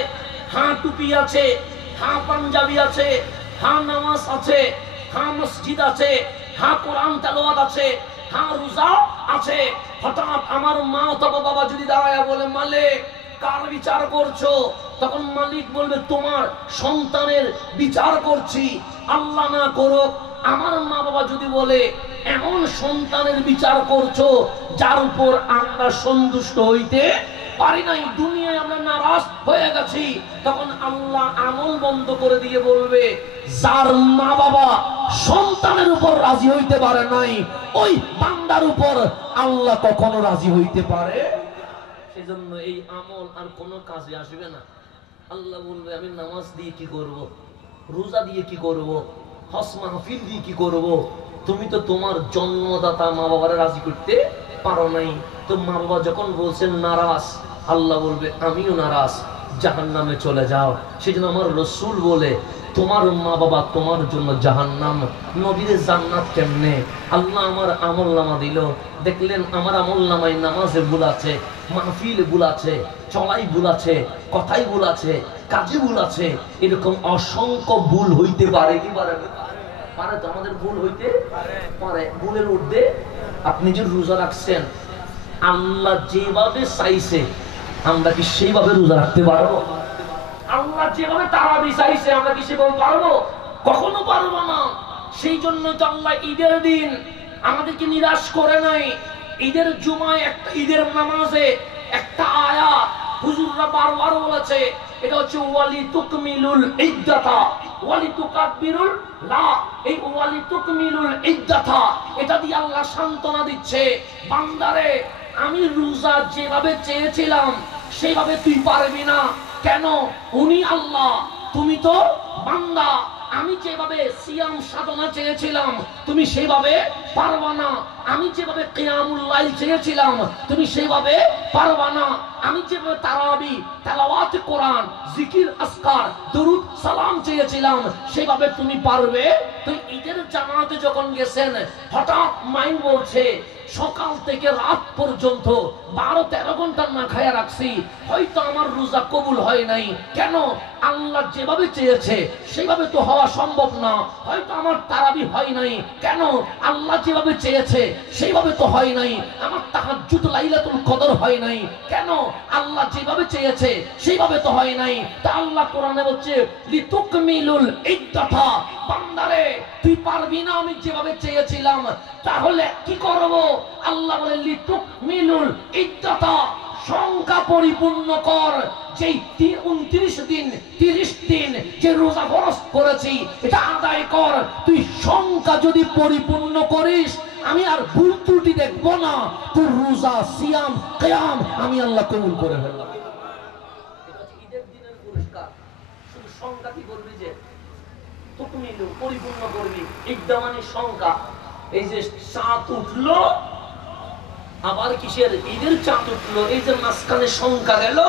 হ্যাঁ টুপি আছে, হ্যাঁ পাঞ্জাবি আছে, হ্যাঁ নামাজ আছে, হ্যাঁ মসজিদ আছে, হ্যাঁ কোরআন তেলাওয়াত আছে, হ্যাঁ রোজা আছে। হঠাৎ আমার মা অথবা বাবা যদি দাঁড়ায় বলে, মালিক কার বিচার করছো? তখন মালিক বলবে, তোমার সন্তানের বিচার করছি। আল্লাহ না করুক, আমার মা বাবা যদি বলে, এমন সন্তানের বিচার করছো যার উপর আমরা সন্তুষ্ট হইতে পারি নাই, দুনিয়ায় আমরা নারাজ হয়ে গেছি, তখন আল্লাহ আমল বন্ধ করে দিয়ে বলবে, যার মা বাবা সন্তানের উপর রাজি হইতে পারে নাই, ওই বান্দার উপর আল্লাহ কখনো রাজি হইতে পারে। সেজন্য এই আমল আর কোনো কাজে আসবে না। আল্লাহ বলবে, আমি নামাজ দিয়ে কি করব, রোজা দিয়ে কি করব, হজ মাহফিল দিয়ে কি করব? তুমি তো তোমার জন্মদাতা মা বাবারা রাজি করতে পারো নাই। তো মা বাবা যখন বলছেন নারাজ, আল্লাহ বলবে আমিও নারাজ, জাহান্নামে চলে যাও। সেজন্য আমার রসুল বলে, তোমার মা বাবা তোমার জন্য জাহান্নাম, নবীরে জান্নাত কেমনে? আল্লাহ আমার আমল নামা দিল, দেখলেন আমার আমল নামায় নামাজে ভুল আছে, মাহফিলে ভুল আছে, চলাই ভুল আছে, কথাই ভুল আছে, কাজে ভুল আছে। এরকম অসংখ্য ভুল হইতে পারে কি পারে? পারে তো, আমাদের ভুল হইতে পারে। ভুলের ঊর্ধ্বে আপনি যে রোজা রাখছেন, আল্লাহ যেভাবে চাইছে আমরা কি সেইভাবে রোজা রাখতে পারবো? আল্লাহ যেভাবে তারাবি চাইছে আমরা কি সেভাবে পারবো? কখনো পারবো না। সেই জন্য তো আল্লাহ ঈদের দিন আমাদেরকে নিরাশ করে নাই। ঈদের জুমায় একটা, ঈদের নামাজে একটা আয়াত হুজুররা বারবার বলেছে, এটা হচ্ছে ওয়ালি তুকমিলুল ইদ্দাতা ওয়ালি তুকাব্বিরুল লা। এই ওয়ালি তুকমিলুল ইদ্দাতা, এটা দিয়ে আল্লাহ সান্ত্বনা দিচ্ছে, বান্দারে আমি রোজা যেভাবে চেয়েছিলাম সেভাবে তুই পারবি না। কেন? উনি আল্লাহ, তুমি তো বান্দা। আমি যেভাবে সিয়াম সাধনা চেয়েছিলাম তুমি সেভাবে পারবা না। আমি যেভাবে কিয়ামুল লাইল চেয়েছিলাম তুমি সেভাবে পারবা না। আমি যেভাবে তারাবি, তেলাওয়াত কোরআন, জিকির, আজকার, দরুদ, সালাম চেয়েছিলাম সেভাবে তুমি পারবে? তুই ঈদের জামাতে যখন গেছেন, হঠাৎ মাইন্ড বলছে সকাল থেকে রাত পর্যন্ত 12-13 ঘন্টা না খায়া রাখছি, হয়তো আমার রোজা কবুল হয় নাই। কেন? আল্লাহ যেভাবে চেয়েছে সেভাবে তো হওয়া সম্ভব না। হয়তো আমার তারাবি হয় নাই। কেন? আল্লাহ যেভাবে চেয়েছে সেইভাবে তো হয় নাই। আমার তাহাজ্জুদ লাইলাতুল কদর হয় নাই। কেন? আল্লাহ যেভাবে চেয়েছে সেইভাবে তো হয় নাই। তা আল্লাহ কোরআনে বলছে লিতুকমিলুল ইদ্দাতা, বান্দারে তুই পারবি না আমি যেভাবে চেয়েছিলাম, তাহলে কি করব? আল্লাহ বলে লিতুকমিলুল ইদ্দাতা, সংখ্যা পরিপূর্ণ কর। যেই 29 দিন 30 দিন যে রোজা ফরজ করেছি এটা আদায় কর। তুই সংখ্যা যদি পরিপূর্ণ করিস আমি আর ভুল ত্রুটি দেখবো না। তোর রোজা, সিয়াম, কিয়াম আমি আল্লাহ কবুল করে ফেললাম। এটা হচ্ছে ঈদের দিনের পুরস্কার। শুধু সংখ্যা কি করবি, যে তুকমিলু পরিপূর্ণ করবি। ইদ্দা মানে সংখ্যা। এই যে চাঁদ উঠলো, আবার কিসের ঈদের চাঁদ উঠলো, এই যে মাঝখানে সংখ্যা গেল,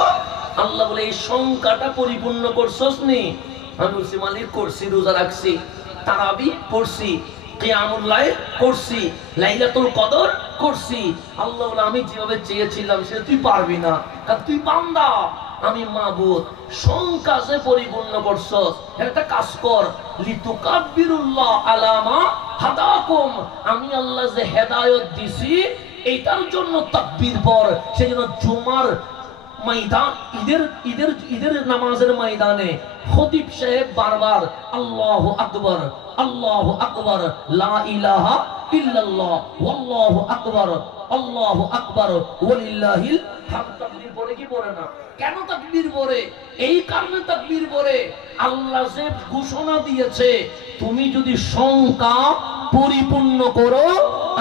আল্লাহ বলে এই সংখ্যাটা পরিপূর্ণ করছস নি? আমি বলছি মালিক করছি, রোজা রাখছি, তারাবি পড়ছি, কিয়ামুল লাইল করছি, লাইলাতুল কদর করছি। আল্লাহ বলে আমি যেভাবে চেয়েছিলাম সেটা তুই পারবি না, কারণ তুই বান্দা, আমি মাবুদ। সংখ্যা যে পরিপূর্ণ করছস, একটা কাজ কর, লিতুকাব্বিরুল্লাহ আলামা হাদাকুম, আমি আল্লাহ যে হেদায়েত দিছি এইটার জন্য তাকবীর পড়। সেজন্য জুমার ময়দান, ঈদের নামাজের ময়দানে খতিব সাহেব বারবার আল্লাহু আকবার, আল্লাহু আকবার, লা ইলাহা ইল্লাল্লাহ, ওয়াল্লাহু আকবার, আল্লাহু আকবার, ওয়ালিল্লাহিল হামদ। তাকবীর পড়ে কি পড়ে না? কেন তাকবীর পড়ে? এই কারণে তাকবীর পড়ে, আল্লাহ যে ঘোষণা দিয়েছে তুমি যদি সংখ্যা পরিপূর্ণ করো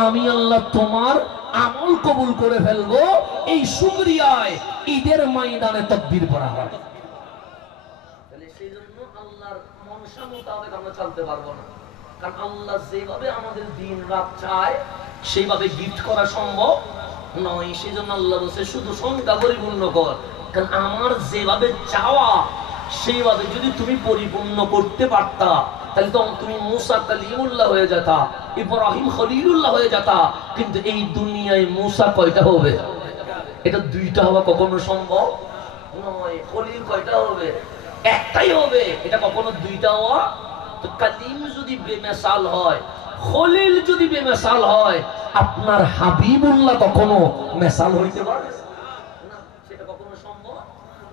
আমি আল্লাহ তোমার আমল কবুল করে ফেলবো। এই শুকরিয়ায় ঈদের ময়দানে তাকবীর পড়া হয়। তাহলে সেই জন্য আল্লাহর মনসা মোতাবেক আমরা চলতে পারবো না, কারণ আল্লাহ যেভাবে আমাদের দিন রাত চায় সেইভাবে গিফট করা সম্ভব নয়। সেই জন্য আল্লাহ বলছে শুধু সংখ্যা পরিপূর্ণ কর, কারণ আমার যেভাবে চাওয়া সেইভাবে যদি তুমি পরিপূর্ণ করতে পারতা তাহলে তো তুমি মুসা কালিমুল্লাহ হয়ে যেতা, ইব্রাহিম খলিলুল্লাহ হয়ে যেতা। কিন্তু এই দুনিয়ায় মুসা কয়টা হবে? এটা দুইটা হওয়া কখনো সম্ভব নয়। খলিল কয়টা হবে? একটাই হবে। এটা কখনো দুইটা হওয়া। তো কালিম যদি বেমিসাল হয়, খলিল যদি বেমিসাল হয়, আপনার হাবিবুল্লাহ কখনো মিসাল হইতে পারে না, সেটা কখনো সম্ভব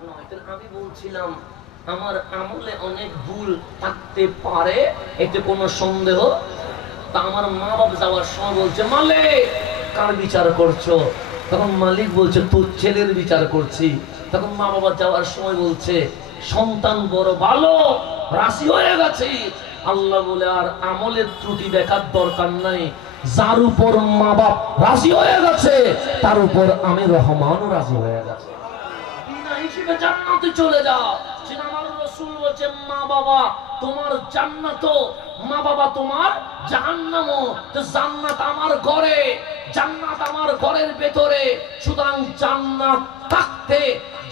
নয়। তাহলে আমি বলছিলাম আমার আমলে অনেক ভুল থাকতে পারে, এতে কোনো সন্দেহ। তা আমার মা বাবা যাওয়ার সময় বলছে মালে কার বিচার করছো? তখন মালিক বলছে তোর ছেলের বিচার করছি। তখন মা বাবা যাওয়ার সময় বলছে সন্তান বড় ভালো, রাজি হয়ে গেছে। আল্লাহ বলে আর আমলের ত্রুটি দেখার দরকার নাই, যার উপর মা বাপ রাজি হয়ে গেছে তার উপর আমি রহমানও রাজি হয়ে গেছে। বিনা হিসেবে জান্নাতে চলে যাও। আমার রাসূল বলেছেন মা বাবা তোমার জান্নাত, মা বাবা তোমার জাহান্নাম। তো জান্নাত আমার ঘরে, জান্নাত আমার ঘরের ভেতরে। সুতরাং জান্নাত থাকতে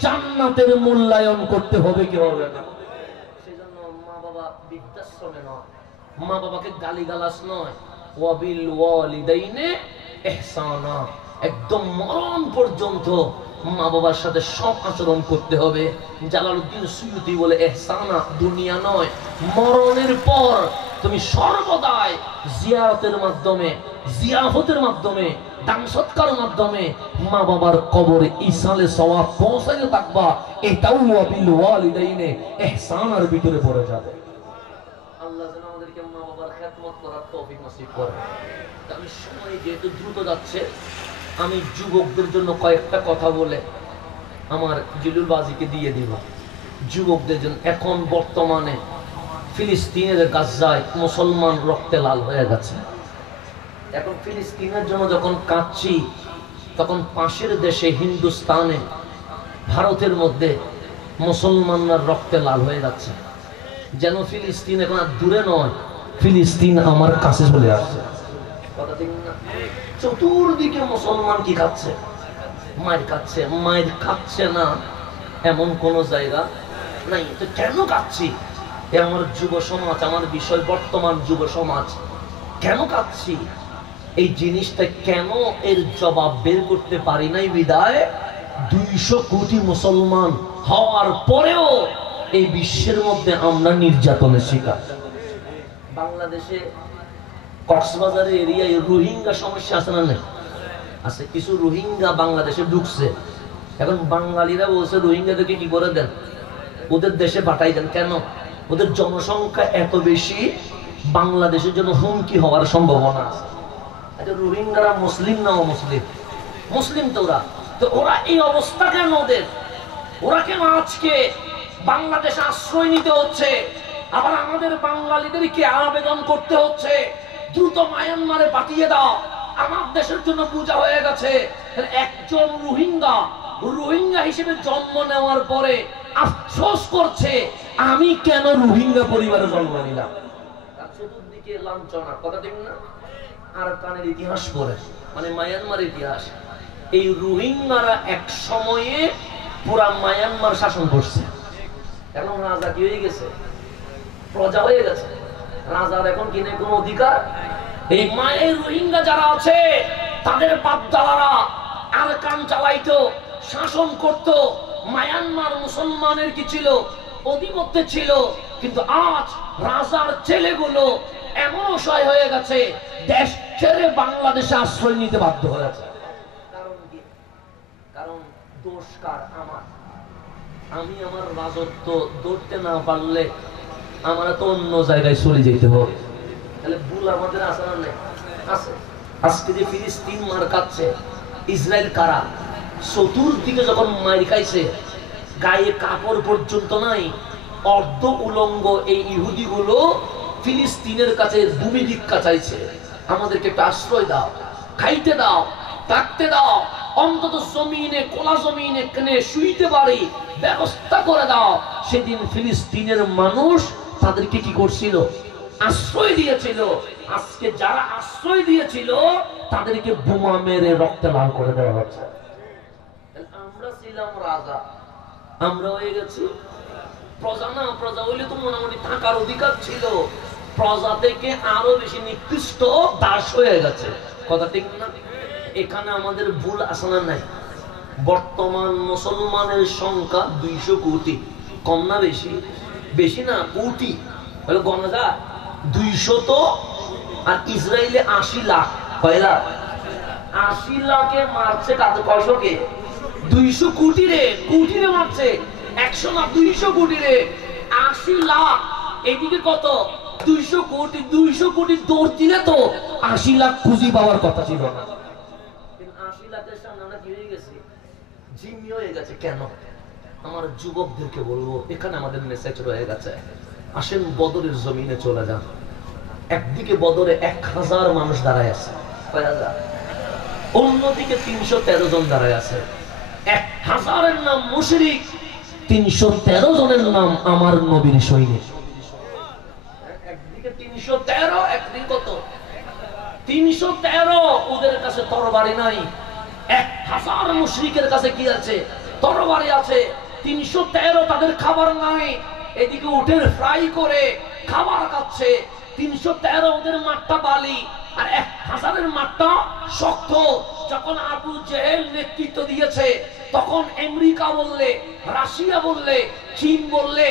জান্নাতের মূল্যায়ন করতে হবে কি হবে না? সেজন্য মা বাবা বৃদ্ধাশ্রমে নয়, মা বাবাকে গালিগালাজ নয়, ওয়াবিল ওয়ালিদাইনে ইহসানা, একদম মরণ পর্যন্ত মা বাবার সাথে সব আচরণ করতে হবে। জালালউদ্দিন সুয়ুতি বলে ইহসানা দুনিয়া নয়, মরণের পর তুমি সর্বদাই জিয়ারতের মাধ্যমে, জিয়াফতের মাধ্যমে, দান সৎকারের মাধ্যমে মা বাবার কবরে ইসালে সওয়াব পৌঁছাতে থাকবা। এটাও ওয়াবিল ওয়ালিদাইনে ইহসানার ভিতরে পড়ে যাবে। আল্লাহ যেন আমাদেরকে মা বাবার খেদমত করার তৌফিক নসিব করে। আমি সময় যেহেতু দ্রুত যাচ্ছে, আমি যুবকদের জন্য কয়েকটা কথা বলে আমার জিলুল বাজিকে দিয়ে দিব। যুবকদের জন্য এখন বর্তমানে ফিলিস্তিনের গাজায় মুসলমান রক্তে লাল হয়ে গেছে। এখন ফিলিস্তিনের জন্য যখন কাঁদছি, তখন পাশের দেশে হিন্দুস্তানে, ভারতের মধ্যে মুসলমানরা রক্তে লাল হয়ে যাচ্ছে। যেন ফিলিস্তিন এখন আর দূরে নয়, ফিলিস্তিন আমার কাছে চলে আসছে। কথা ঠিক না? চতুর্দিকে মুসলমান কি খাচ্ছে? মায়ের খাচ্ছে। মায়ের খাচ্ছে না এমন কোন জায়গা নাই। তো কেন কাঁদছি? এ আমার যুব সমাজ, আমার বিষয় বর্তমান যুব সমাজ। কেন কাঁদছি? এই জিনিসটা কেন, এর জবাব বের করতে পারি নাই বিদায় 200 কোটি মুসলমান হওয়ার পরেও এই বিশ্বের মধ্যে আমরা নির্যাতনের শিকার। বাংলাদেশে কক্সবাজারের এরিয়ায় রোহিঙ্গা সমস্যা আছে না? নেই? আছে। কিছু রোহিঙ্গা বাংলাদেশে ঢুকছে। এখন বাঙালিরা বলছে রোহিঙ্গাদেরকে কি করে দেন, ওদের দেশে পাঠাই দেন। কেন? ওদের জনসংখ্যা এত বেশি, বাংলাদেশের জন্য হুমকি হওয়ার সম্ভাবনা আছে। আচ্ছা, রোহিঙ্গারা মুসলিম না অমুসলিম? মুসলিম। তো ওরা এই অবস্থা কেন ওদের? ওরা কেন আজকে বাংলাদেশে আশ্রয় নিতে হচ্ছে? আবার আমাদের বাঙালিদেরকে আবেদন করতে হচ্ছে দ্রুত মায়ানমারে পাঠিয়ে দাও, আমার দেশের জন্য পূজা হয়ে গেছে। একজন রোহিঙ্গা হিসেবে জন্ম নেওয়ার পরে আফসোস করছে আমি কেন রোহিঙ্গা পরিবারে জন্ম নিলাম। চতুর্দিকে লাঞ্ছনা। কথা ঠিক না? আরাকানের ইতিহাস পড়ে, মানে মায়ানমার ইতিহাস। এই রোহিঙ্গারা এক সময়ে পুরা মায়ানমার শাসন করছে। এখন রাজা কি হয়ে গেছে? প্রজা হয়ে গেছে। রাজার এখন কিনে কোন অধিকার? এই মায়ের রোহিঙ্গা যারা আছে তাদের বাপদাদারা আরাকান চালাইতো, শাসন করত। মায়ানমার মুসলমানের কি ছিল? অধিপত্য ছিল। কিন্তু আজ রাজার ছেলেগুলো এমন অসহায় হয়ে গেছে, দেশ ছেড়ে বাংলাদেশে আশ্রয় নিতে বাধ্য হয়েছে। কারণ কি? কারণ দোষ কার? আমার। আমি আমার রাজত্ব ধরতে না পারলে আমরা তো অন্য জায়গায় চলে যেতে হবে। তাহলে ভুল আমাদের আছে না? নেই? আছে। আজকে যে ফিলিস্তিন মার খাচ্ছে, ইসরায়েল কারা? চতুর্দিকে যখন মার খাইছে, গায়ে কাপড় পর্যন্ত নাই, অর্ধ উলঙ্গ এই ইহুদিগুলো ফিলিস্তিনের কাছে ভূমি ভিক্ষা চাইছে। আমাদেরকে একটা আশ্রয় দাও, খাইতে দাও, থাকতে দাও, অন্তত জমিনে, খোলা জমিনে কেনে শুইতে পারি ব্যবস্থা করে দাও। সেদিন ফিলিস্তিনের মানুষ তাদেরকে কি করছিল? আশ্রয় দিয়েছিল। আজকে যারা আশ্রয় দিয়েছিল তাদেরকে বোমা মেরে রক্তে লাল করে দেওয়া হচ্ছে। আমরা ছিলাম রাজা, আমরা হয়ে গেছি প্রজা। না, প্রজা হইলে তো মোটামুটি থাকার অধিকার ছিল। প্রজা থেকে আরো বেশি নিকৃষ্ট দাস হয়ে গেছে। কথা ঠিক না? এখানে আমাদের ভুল আছে না? নাই? বর্তমান মুসলমানের সংখ্যা 200 কোটি। কম না বেশি? বেশি না, কোটি। গণা যায় 200 তো। আর ইসরায়েলে 80 লাখ। কয় লাখ? 80 লাখে মারছে কাতে? কয়শোকে? 200 কোটি রে, কোটি রে মারছে। 100 না, 200 কোটি রে। 80 লাখ। এইদিকে কত? 200 কোটি। 200 কোটি দৌড় দিলে তো 80 লাখ খুঁজি পাওয়ার কথা ছিল না। 80 লাখের সামনে আমরা কি হয়ে গেছি, জিম্মি হয়ে গেছে। কেন? আমার যুবকদেরকে বলবো, এখানে আমাদের মেসেজ রয়ে গেছে, আসেন বদরের জমিনে চলে যান। একদিকে বদরে 1000 মানুষ দাঁড়ায় আছে, অন্যদিকে 313 জন দাঁড়ায় আছে। 1000-এর নাম মুশরিক, 313 জনের নাম আমার নবীর সৈনিক। একদিকে 313, একদিকে কত? 313। ওদের কাছে তরবারি নাই। 1000 মুশরিকের কাছে কি আছে? তরবারি আছে। 313 তাদের খাবার নাই, এদিকে উটের ফ্রাই করে খাবার খাচ্ছে। 313 ওদের মাঠটা বালি, আর 1000-এর মাঠটা শক্ত। যখন আবু জেহেল নেতৃত্ব দিয়েছে, তখন আমেরিকা বললে, রাশিয়া বললে, চীন বললে,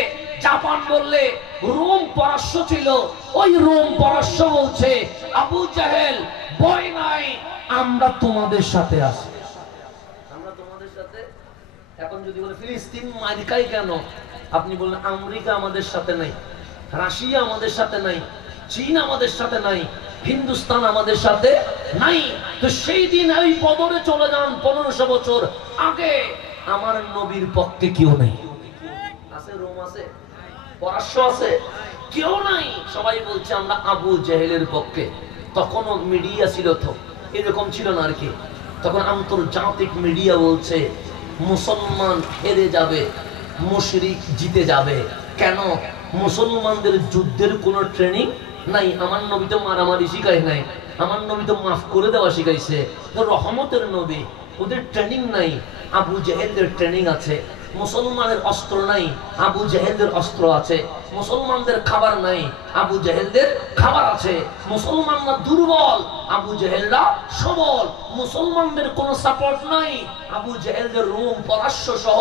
জাপান বললে, রোম পরাস্য ছিল। ওই রোম পরাস্য বলছে, আবু জেহেল ভয় নাই, আমরা তোমাদের সাথে আছি, আমরা তোমাদের সাথে। এখন যদি বলে ফিলিস্তিন মারিকাই কেন, আপনি বললেন আমেরিকা আমাদের সাথে নাই, রাশিয়া আমাদের সাথে নাই, চীন আমাদের সাথে নাই, হিন্দুস্তান আমাদের সাথে নাই। তো সেই দিন ওই বদরে চলে যান, 1500 বছর আগে আমার নবীর পক্ষে কেউ নাই। আছে রোম, আছে পরাস্য, আছে কেউ নাই। সবাই বলছে আমরা আবু জেহেলের পক্ষে। তখনও মিডিয়া ছিল, তো এরকম ছিল না আর কি। তখন আন্তর্জাতিক মিডিয়া বলছে মুসলমান হেরে যাবে, মুশরিক জিতে যাবে। কেন? মুসলমানদের যুদ্ধের কোনো ট্রেনিং নাই। আমার নবী তো মারামারি শিখায় নাই, আমার নবী তো মাফ করে দেওয়া শিখাইছে। রহমতের নবী, ওদের ট্রেনিং নাই। আবু জেহেলদের ট্রেনিং আছে। মুসলমানের অস্ত্র নাই, আবু জেহেলদের অস্ত্র আছে। মুসলমানদের খাবার নাই, আবু জেহেলদের খাবার আছে। মুসলমানরা দুর্বল, আবু জেহেলরা সবল। মুসলমানদের কোনো সাপোর্ট নাই, আবু জেহেলদের রোম পরাস্য সহ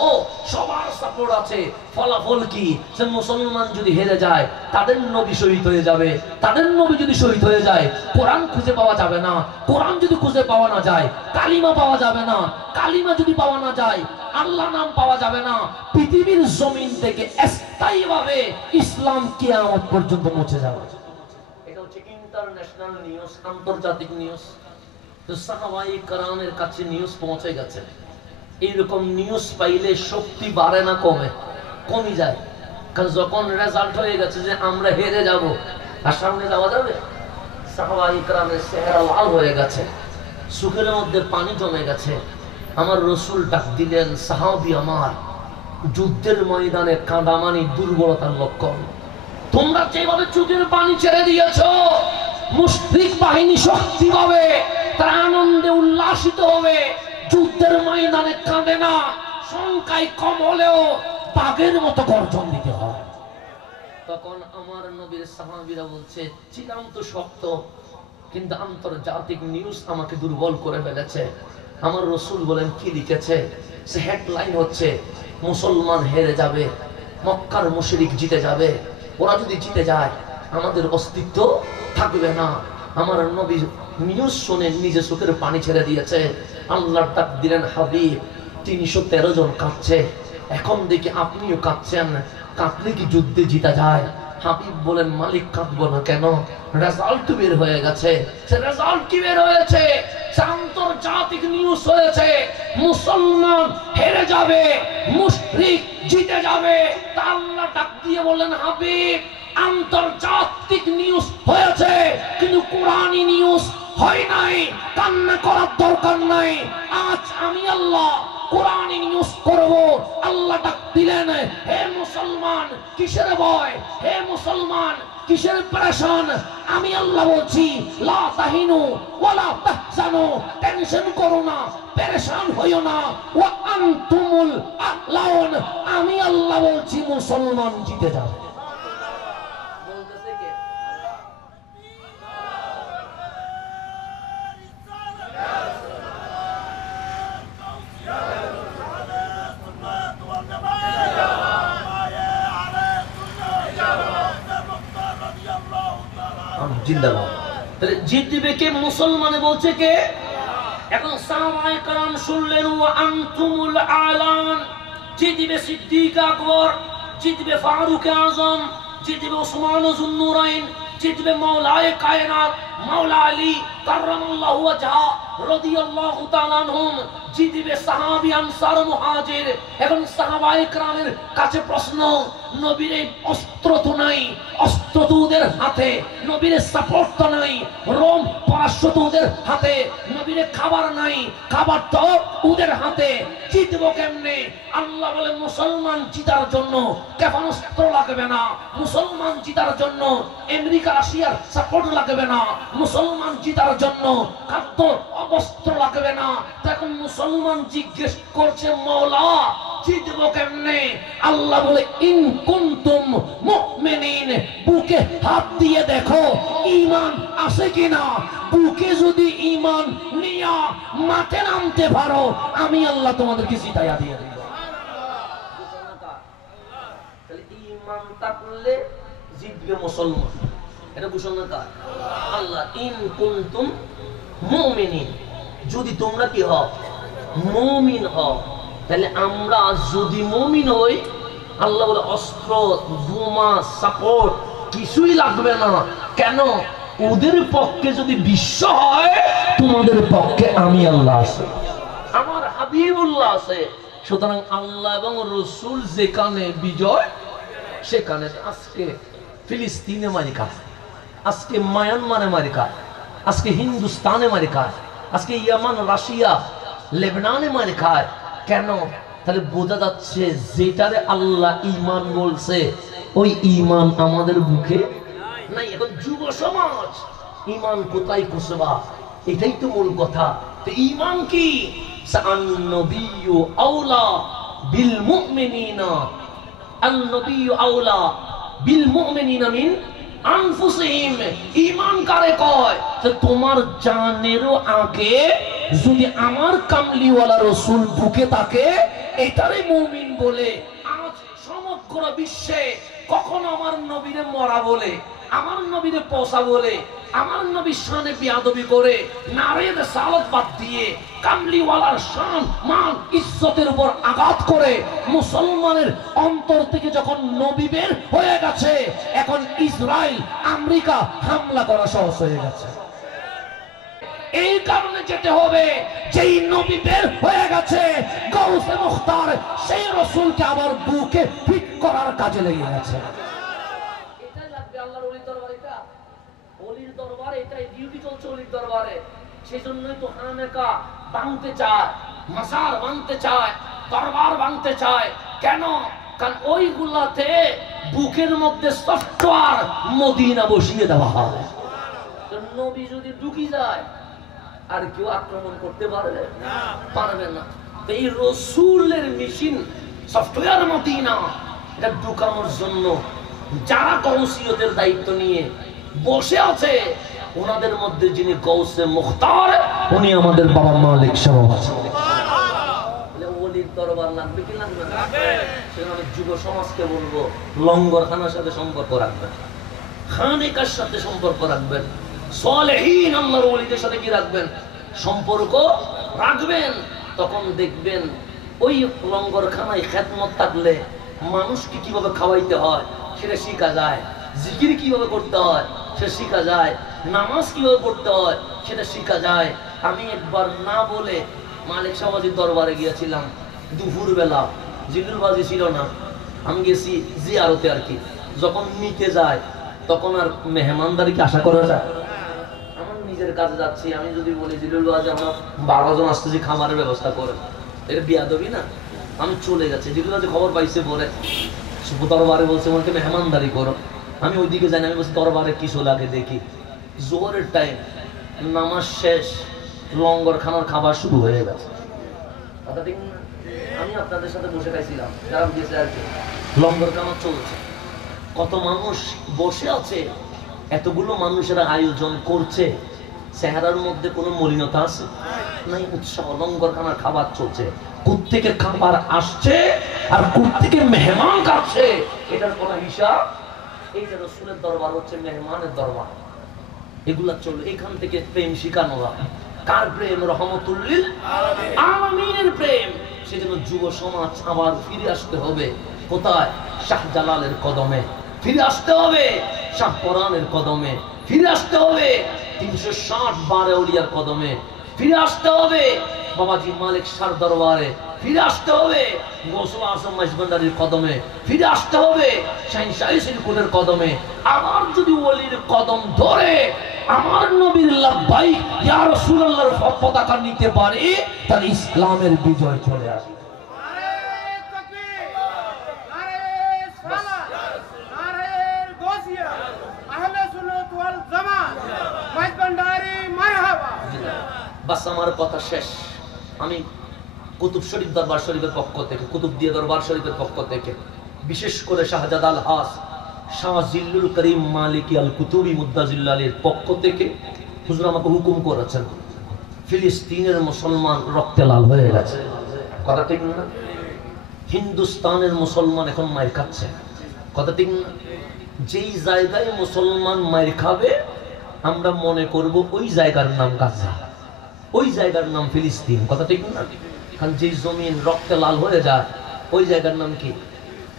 সবার সাপোর্ট আছে। ফলাফল কি? সে মুসলমান যদি হেরে যায়, তাদের নবী শহীদ হয়ে যাবে। তাদের নবী যদি শহীদ হয়ে যায়, কোরআন খুঁজে পাওয়া যাবে না। কোরআন যদি খুঁজে পাওয়া না যায়, কালিমা পাওয়া যাবে না। কালিমা যদি পাওয়া না যায়, আল্লাহ নাম পাওয়া যাবে না। পৃথিবীর জমিন থেকে স্থায়ীভাবে ইসলাম কিয়ামত পর্যন্ত মুছে যাবে। এটা হচ্ছে ইন্টারন্যাশনাল নিউজ, আন্তর্জাতিক নিউজ। তো সাহাবায়ে কেরামের কাছে নিউজ পৌঁছে গেছে। এইরকম নিউজ পাইলে শক্তি বাড়ে না কমে? কমে যায়। কারণ যখন রেজাল্ট হয়ে গেছে যে আমরা হেরে যাব, আর সামনে যাওয়া যাবে? সাহাবায়ে কেরামের চেহারা লাল হয়ে গেছে, চোখের মধ্যে পানি জমে গেছে। আমার রসুল ডাক দিলেন, সাহাবী আমার, যুদ্ধের ময়দানে কাঁদা মানে দুর্বলতার লক্ষণ। তোমরা যেভাবে চোখের পানি ছেড়ে দিয়েছো, মুশরিক বাহিনী শক্তি পাবে, তারা আনন্দে উল্লাসিত হবে। যুদ্ধের ময়দানে কাঁদে না, সংখ্যায় কম হলেও বাঘের মতো গর্জন দিতে হয়। তখন আমার নবীর সাহাবীরা বলছে, ছিলাম তো শক্ত, কিন্তু আন্তর্জাতিক নিউজ আমাকে দুর্বল করে ফেলেছে। আমার রসুল বলেন, কি লিখেছে? সে হেডলাইন হচ্ছে মুসলমান হেরে যাবে, মক্কার মুশরিক জিতে যাবে। ওরা যদি জিতে যায়, আমাদের অস্তিত্ব থাকবে না। আমার নবী নিউজ শুনে নিজে চোখের পানি ছেড়ে দিয়েছে। আল্লাহর ডাক দিলেন, হাবিব 313 জন কাঁদছে, এখন দেখি আপনিও কাঁদছেন, কাঁদলে কি যুদ্ধে জিতা যায়? হাবিব বলেন, মালিক কাঁদবো না কেন? রেজাল্ট বের হয়ে গেছে। সে রেজাল্ট কি বের হয়েছে? আন্তর্জাতিক নিউজ হয়েছে, মুসলমান হেরে যাবে, মুশরিক জিতে যাবে। তা আল্লাহ ডাক দিয়ে বললেন, হাবিব আন্তর্জাতিক নিউজ হয়েছে, কিন্তু কোরআনী নিউজ হয় নাই। কান্না করার দরকার নাই। আজ আমি আল্লাহ কোরআনী নিউজ করব। আল্লাহ ডাক দিলেন, হে মুসলমান কিসের ভয়? হে মুসলমান কিসের পেরেশান? আমি আল্লাহ বলছি, লা তাহিনু ওয়ালা তাহজানু, টেনশন করো না, পেরেশান হইও না। ওয়া আনতুমুল আ'লাউন, আমি আল্লাহ বলছি মুসলমান জিতে যাবে। বলতেছে কে? জিন্দাবাদ। তাহলে জিতবে কে? মুসলমানে বলছে কে? এখন সাহাবায়ে কেরাম শুনলেন, ওয়া আনতুমুল আ'লান, জিতবে সিদ্দিক আকবর, জিতবে ফারুক আযম, জিতবে ওসমান যুন্নুরাইন, জিতবে মাওলায়ে কায়নাত মাওলা আলী কাররামাল্লাহু ওয়াজহা রাদিয়াল্লাহু তাআলা আনহুম জিতবে সাহাবী আনসার মুহাজির। এখন সাহাবায়ে কেরামের কাছে প্রশ্ন, নবীর অস্ত্র তো নাই, অস্ত্র তো ওদের হাতে, নবীর সাপোর্ট তো নাই, রোম পরাশ্ব তো ওদের হাতে, নবীর খাবার নাই, খাবার তো ওদের হাতে, জিতবো কেমনে? আল্লাহ বলে মুসলমান জিতার জন্য ক্ষেপণাস্ত্র লাগবে না, মুসলমান জিতার জন্য আমেরিকা রাশিয়ার সাপোর্ট লাগবে না, মুসলমান জিতার জন্য খাদ্য অবস্ত্র লাগবে না। তখন মুসলমান জিজ্ঞেস করছে, মওলা জিতবো কেমনে? আল্লাহ বলে ইন কুনতুম মুমিনিন, বুকে হাত দিয়ে দেখো ঈমান আছে কিনা। বুকে যদি ঈমান নিয়া মাঠে নামতে পারো, আমি আল্লাহ তোমাদেরকে জিতাইয়া দিয়ে দেব। তাহলে ঈমান থাকলে জিতবে মুসলমান, এটা ঘোষণা কার? আল্লাহ। ইন কুনতুম মুমিনিন, যদি তোমরা কি হও? মুমিন হও। তাহলে আমরা যদি মুমিন হই, আল্লাহ বলে অস্ত্র বোমা সাপোর্ট কিছুই লাগবে না। কেন? ওদের পক্ষে যদি বিশ্ব হয়, তোমাদের পক্ষে আমি আল্লাহ আছে, আমার হাবিবুল্লাহ আছে। সুতরাং আল্লাহ এবং রসুল যেখানে বিজয় সেখানে। আজকে ফিলিস্তিনে মারিকা, আজকে মায়ানমারে মারিকা, আজকে হিন্দুস্তানে মারিকা, আজকে ইয়ামান রাশিয়া লেবাননে মারি খায়। কেন? তাহলে বোঝা যাচ্ছে যেটারে আল্লাহ ঈমান বলছে ওই ঈমান আমাদের বুকে নাই। এখন যুব সমাজ ঈমান কোথায় খুঁজবা, এটাই তো মূল কথা। তো ঈমান কি? আন-নবিয়্যু আওলা বিল মুমিনিনা, আন-নবিয়্যু আওলা বিল মুমিনিনা মিন আনফুসিহিম। ঈমান কারে কয়? তোমার জানেরও আগে যদি আমার কামলিওয়ালা রসুল বুকে থাকে, এটারে মুমিন বলে। আজ সমগ্র বিশ্বে কখনো আমার নবীরে মরা বলে, আমার নবীরে পোষা বলে, আমার নবীর শানে বিয়াদবি করে, নারীর সালত বাদ দিয়ে কামলিওয়ালার শান মান ইজ্জতের উপর আঘাত করে মুসলমানের অন্তর থেকে যখন নবী বের হয়ে গেছে, এখন ইসরায়েল আমেরিকা হামলা করা সহজ হয়ে গেছে। এই কারণে যেতে হবে, যেই নবী বের হয়ে গেছে গাউসে মুখতার, সেই রসুলকে আবার বুকে ফিট করার কাজে লেগে গেছে। এটা লাগবে আল্লাহর ওলির দরবারে, এটা ওলির দরবারে, এটাই ডিউটি চলছে ওলির দরবারে। সেই জন্যই তো হামেকা ভাঙতে চায়, মাসার ভাঙতে চায়, দরবার ভাঙতে চায়। কেন? কারণ ওইগুলাতে বুকের মধ্যে সফটওয়্যার মদিনা বসিয়ে দেওয়া হয়। নবী যদি ঢুকি যায় আর কেউ আক্রমণ করতে পারবে না, পারবে না। এই রসুলের মেশিন সফটওয়্যার মদিনা, এটা ঢুকানোর জন্য যারা গৌসিয়তের দায়িত্ব নিয়ে বসে আছে, ওনাদের মধ্যে যিনি গৌসে মুখতার, উনি আমাদের বাবা মালিক সাহেব আছেন। ওলির দরবার লাগবে কি লাগবে না? সেখানে যুব সমাজকে বলবো, লঙ্গরখানার সাথে সম্পর্ক রাখবেন, খানেকার সাথে সম্পর্ক রাখবেন, সালেহীন আল্লাহর ওলিদের সাথে কি রাখবেন? সম্পর্ক রাখবেন। তখন দেখবেন ওই লঙ্গরখানায় খেদমত থাকলে মানুষকে কিভাবে খাওয়াইতে হয় সেটা শিখা যায়, জিকির কিভাবে করতে হয় সেটা শিখা যায়, নামাজ কিভাবে পড়তে হয় সেটা শিখা যায়। আমি একবার না বলে মালিক সাহেবের দরবারে গিয়েছিলাম দুপুর বেলা, জিলুলবাজি ছিল না, আমি গেছি জিয়ারতে আর কি। যখন নিতে যায় তখন আর মেহমানদারি কি আশা করা যায়? আমার নিজের কাজে যাচ্ছি, আমি যদি বলি জিলুলবাজি আমরা 12 জন আসতেছি, খামারের ব্যবস্থা করে, এটা বিয়াদবি না? আমি চলে গেছি, জিলুলবাজি খবর পাইছে পরে দরবারে বলছে বলতে মেহমানদারি করো। আমি ওইদিকে যাই না, আমি বলছি দরবারে কিছু লাগে দেখি। জোহরের টাইম, নামাজ শেষ, লঙ্গরখানার খাবার শুরু হয়ে গেছে। কথা ঠিক না? আমি আপনাদের সাথে বসে খাইছিলাম, যারা গেছে আর কি। লঙ্গরখানা চলছে, কত মানুষ বসে আছে, এতগুলো মানুষের আয়োজন করছে, চেহারার মধ্যে কোনো মলিনতা আছে নাই, উৎসাহ। লঙ্গরখানার খাবার চলছে, কোত্থেকে খাবার আসছে আর কোত্থেকে মেহমান কাটছে, এটার কোনো হিসাব। এই যে রসুলের দরবার হচ্ছে মেহমানের দরবার, এগুলা চলে। এখান থেকে প্রেম শিখানো হয়। কার প্রেম? রহমতুল্লিল আলামিনের প্রেম। সেজন্য যুব সমাজ আবার ফিরে আসতে হবে কোথায়? শাহজালালের কদমে ফিরে আসতে হবে, শাহ পরানের কদমে ফিরে আসতে হবে, 360 বারে ওলিয়ার কদমে ফিরে আসতে হবে বাবাজি মালিক শাহ দরবারে, ফিরে আসতে হবে গৌসুল আজম মাইজভান্ডারির কদমে, ফিরে আসতে হবে শাহিন শাহী কুলের কদমে। আবার যদি ওলির কদম ধরে আমার নবীর লাব্বাইক ইয়া রাসূলুল্লাহর পতাকা নিতে পারে, তাহলে ইসলামের বিজয় চলে আসে। বাস আমার কথা শেষ। আমি কুতুব শরীফ দরবার শরীফের পক্ষ থেকে, কুতুবদিয়া দরবার শরীফের পক্ষ থেকে, বিশেষ করে শাহজাদা আল হাস শাহ জিল্লুল করিম মালিকি আল কুতুবি মুদ্দাজিল্লাহ আলীর পক্ষ থেকে হুজুর আমাকে হুকুম করেছেন, ফিলিস্তিনের মুসলমান রক্তে লাল হয়ে গেছে, কথা ঠিক না? হিন্দুস্তানের মুসলমান এখন মায়ের খাচ্ছে, কথা ঠিক না? যেই জায়গায় মুসলমান মায়ের খাবে আমরা মনে করব ওই জায়গার নাম গাজা, ওই জায়গার নাম ফিলিস্তিন, কথা ঠিক না? কারণ যেই জমিন রক্তে লাল হয়ে যায় ওই জায়গার নাম কি?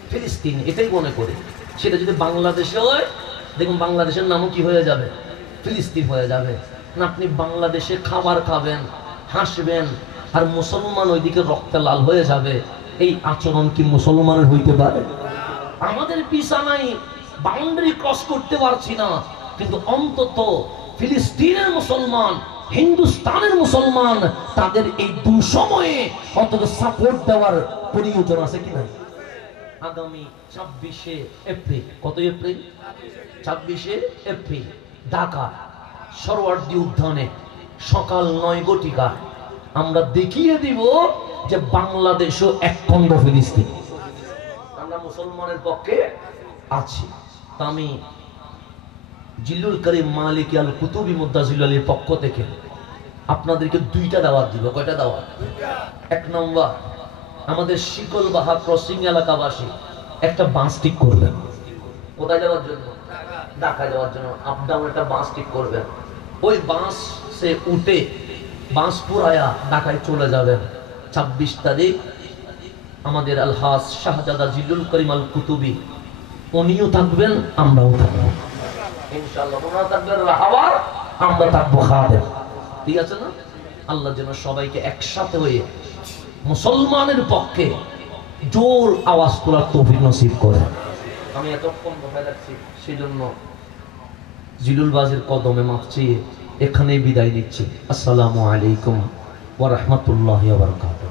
ফিলিস্তিন, এটাই মনে করি। সেটা যদি বাংলাদেশে হয় দেখুন বাংলাদেশের নামও কি হয়ে যাবে? ফিলিস্তিন হয়ে যাবে। না আপনি বাংলাদেশে খাবার খাবেন, হাসবেন, আর মুসলমান ওইদিকে রক্তে লাল হয়ে যাবে, এই আচরণ কি মুসলমানের হইতে পারে? আমাদের বিছানায় বাউন্ডারি ক্রস করতে পারছি না, কিন্তু অন্তত ফিলিস্তিনের মুসলমান, হিন্দুস্তানের মুসলমান, তাদের এই দুঃসময়ে অন্তত সাপোর্ট দেওয়ার প্রয়োজন আছে কিনা? আগামী 26শে এপ্রিল, কত এপ্রিল? 26শে এপ্রিল ঢাকা সরোয়ার্দী উদ্যানে সকাল 9 ঘটিকা আমরা দেখিয়ে দিব যে বাংলাদেশও এক খণ্ড ফিলিস্তিন, আমরা মুসলমানের পক্ষে আছি। তা আমি জিল্লুল করিম মালিকি আল কুতুবি মুদ্দাজিল্লাহ আলীর পক্ষ থেকে আপনাদেরকে 2টা দাওয়াত দিব। কয়টা দাওয়াত? 1 নম্বর, আমাদের শিকলবাহা ক্রসিং এলাকাবাসী একটা বাস ঠিক করবেন। কোথায় যাওয়ার জন্য? ঢাকা যাওয়ার জন্য আপ ডাউন একটা বাস ঠিক করবেন। ওই বাসে উঠে বাস পুরায়া ঢাকায় চলে যাবেন। 26 তারিখ আমাদের আলহাজ শাহজাদা জিল্লুল করিম আল কুতুবি উনিও থাকবেন, আমরাও থাকবো ইনশাআল্লাহ। ওনারা থাকবেন রাহাবার, আমরা থাকবো খাদেম, ঠিক আছে না? আল্লাহ যেন সবাইকে একসাথে হয়ে মুসলমানের পক্ষে জোর আওয়াজ তোলার তৌফিক নসিব করে। আমি এতক্ষণ বসে রাখছি, সেই জন্য জিলুল বাজির কদমে মাফ চেয়ে এখানেই বিদায় নিচ্ছি। আসসালামু আলাইকুম ওয়া রাহমাতুল্লাহি ওয়া বারাকাতুহু।